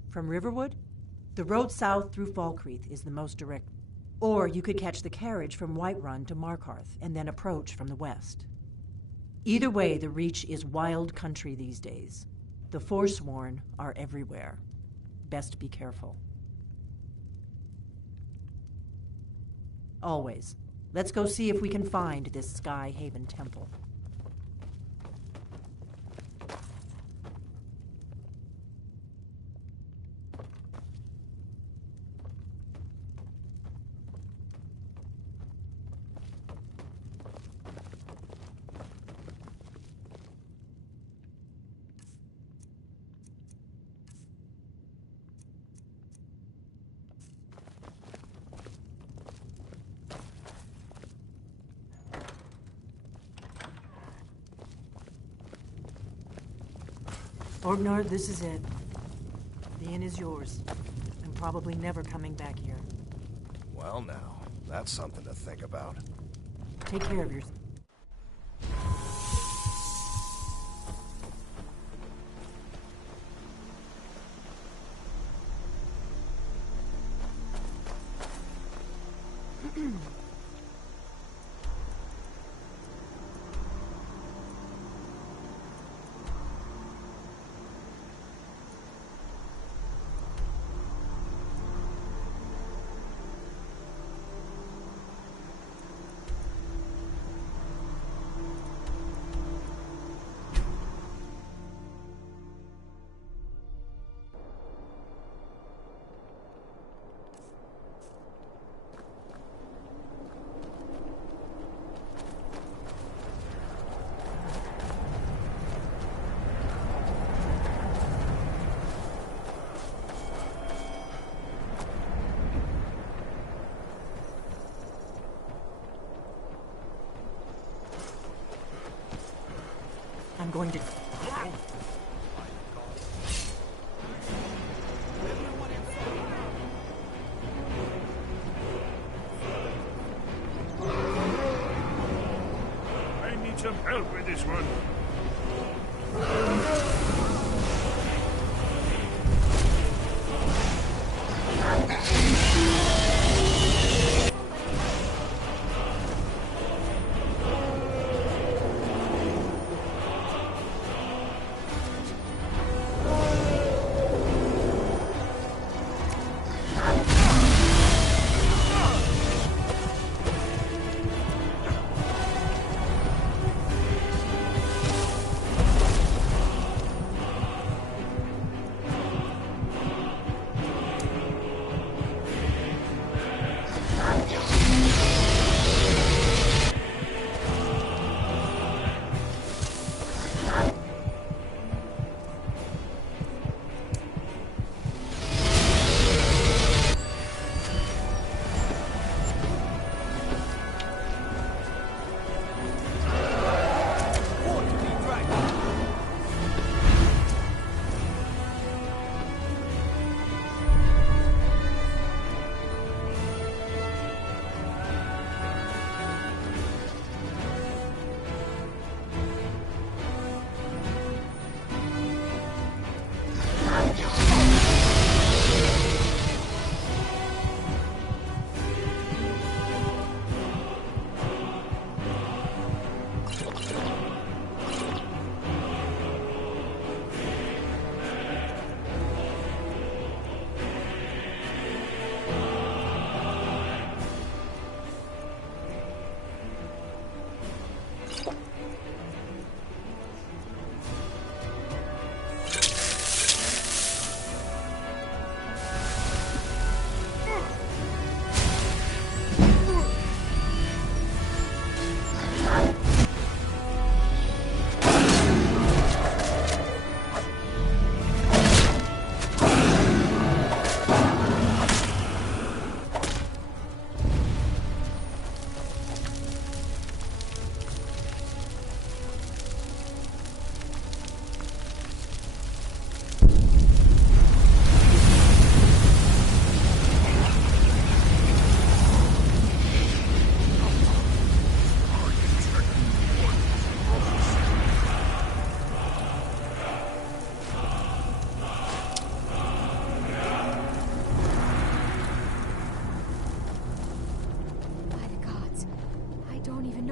From Riverwood? The road south through Falkreath is the most direct. Or you could catch the carriage from Whiterun to Markarth, and then approach from the west. Either way, the Reach is wild country these days. The Forsworn are everywhere. Best be careful. Always. Let's go see if we can find this Skyhaven Temple. Orgnar, this is it. The inn is yours. I'm probably never coming back here. Well now, that's something to think about. Take care of yourself. I'm going to... I need some help with this one.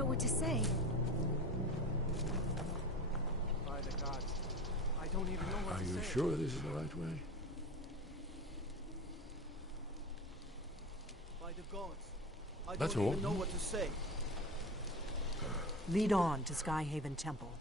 know what to say. By the gods, I don't even know what Are to you say. sure this is the right way? By the gods, I That's don't all. even know what to say. Lead on to Skyhaven Temple.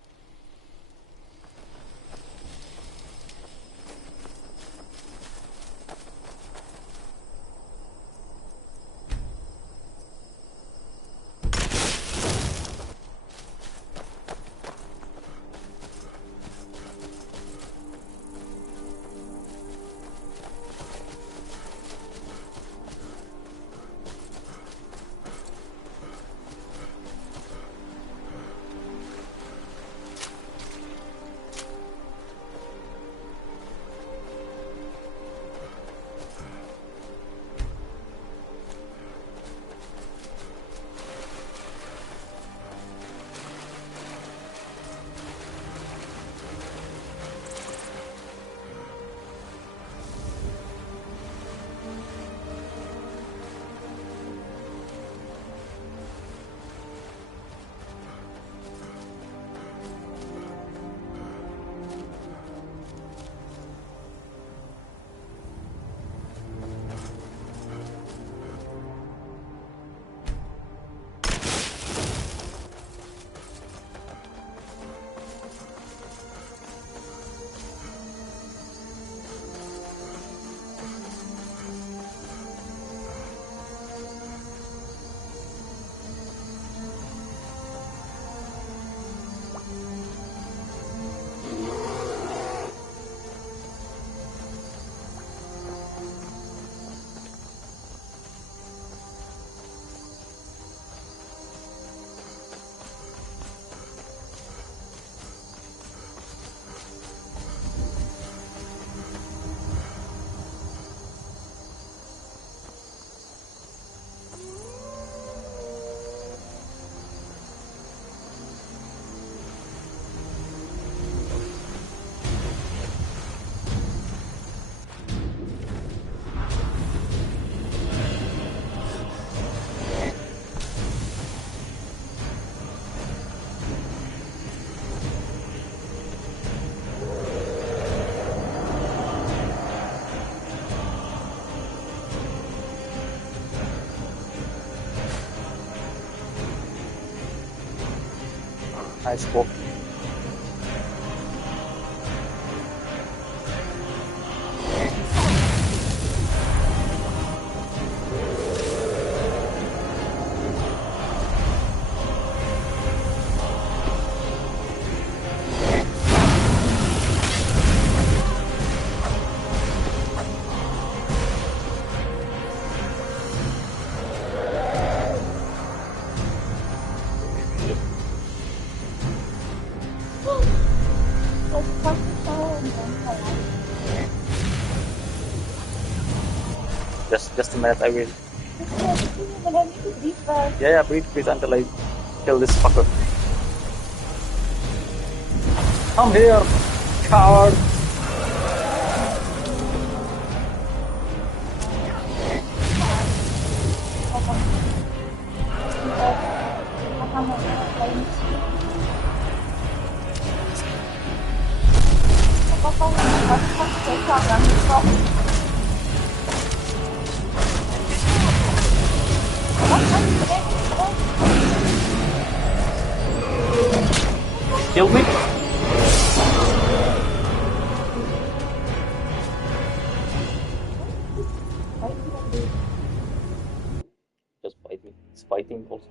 Nice walk. Just a minute, I will. Yeah, breathe please until I kill this fucker. Come here, coward! Kill me? Just fight me. It's fighting also.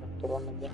Have to run again.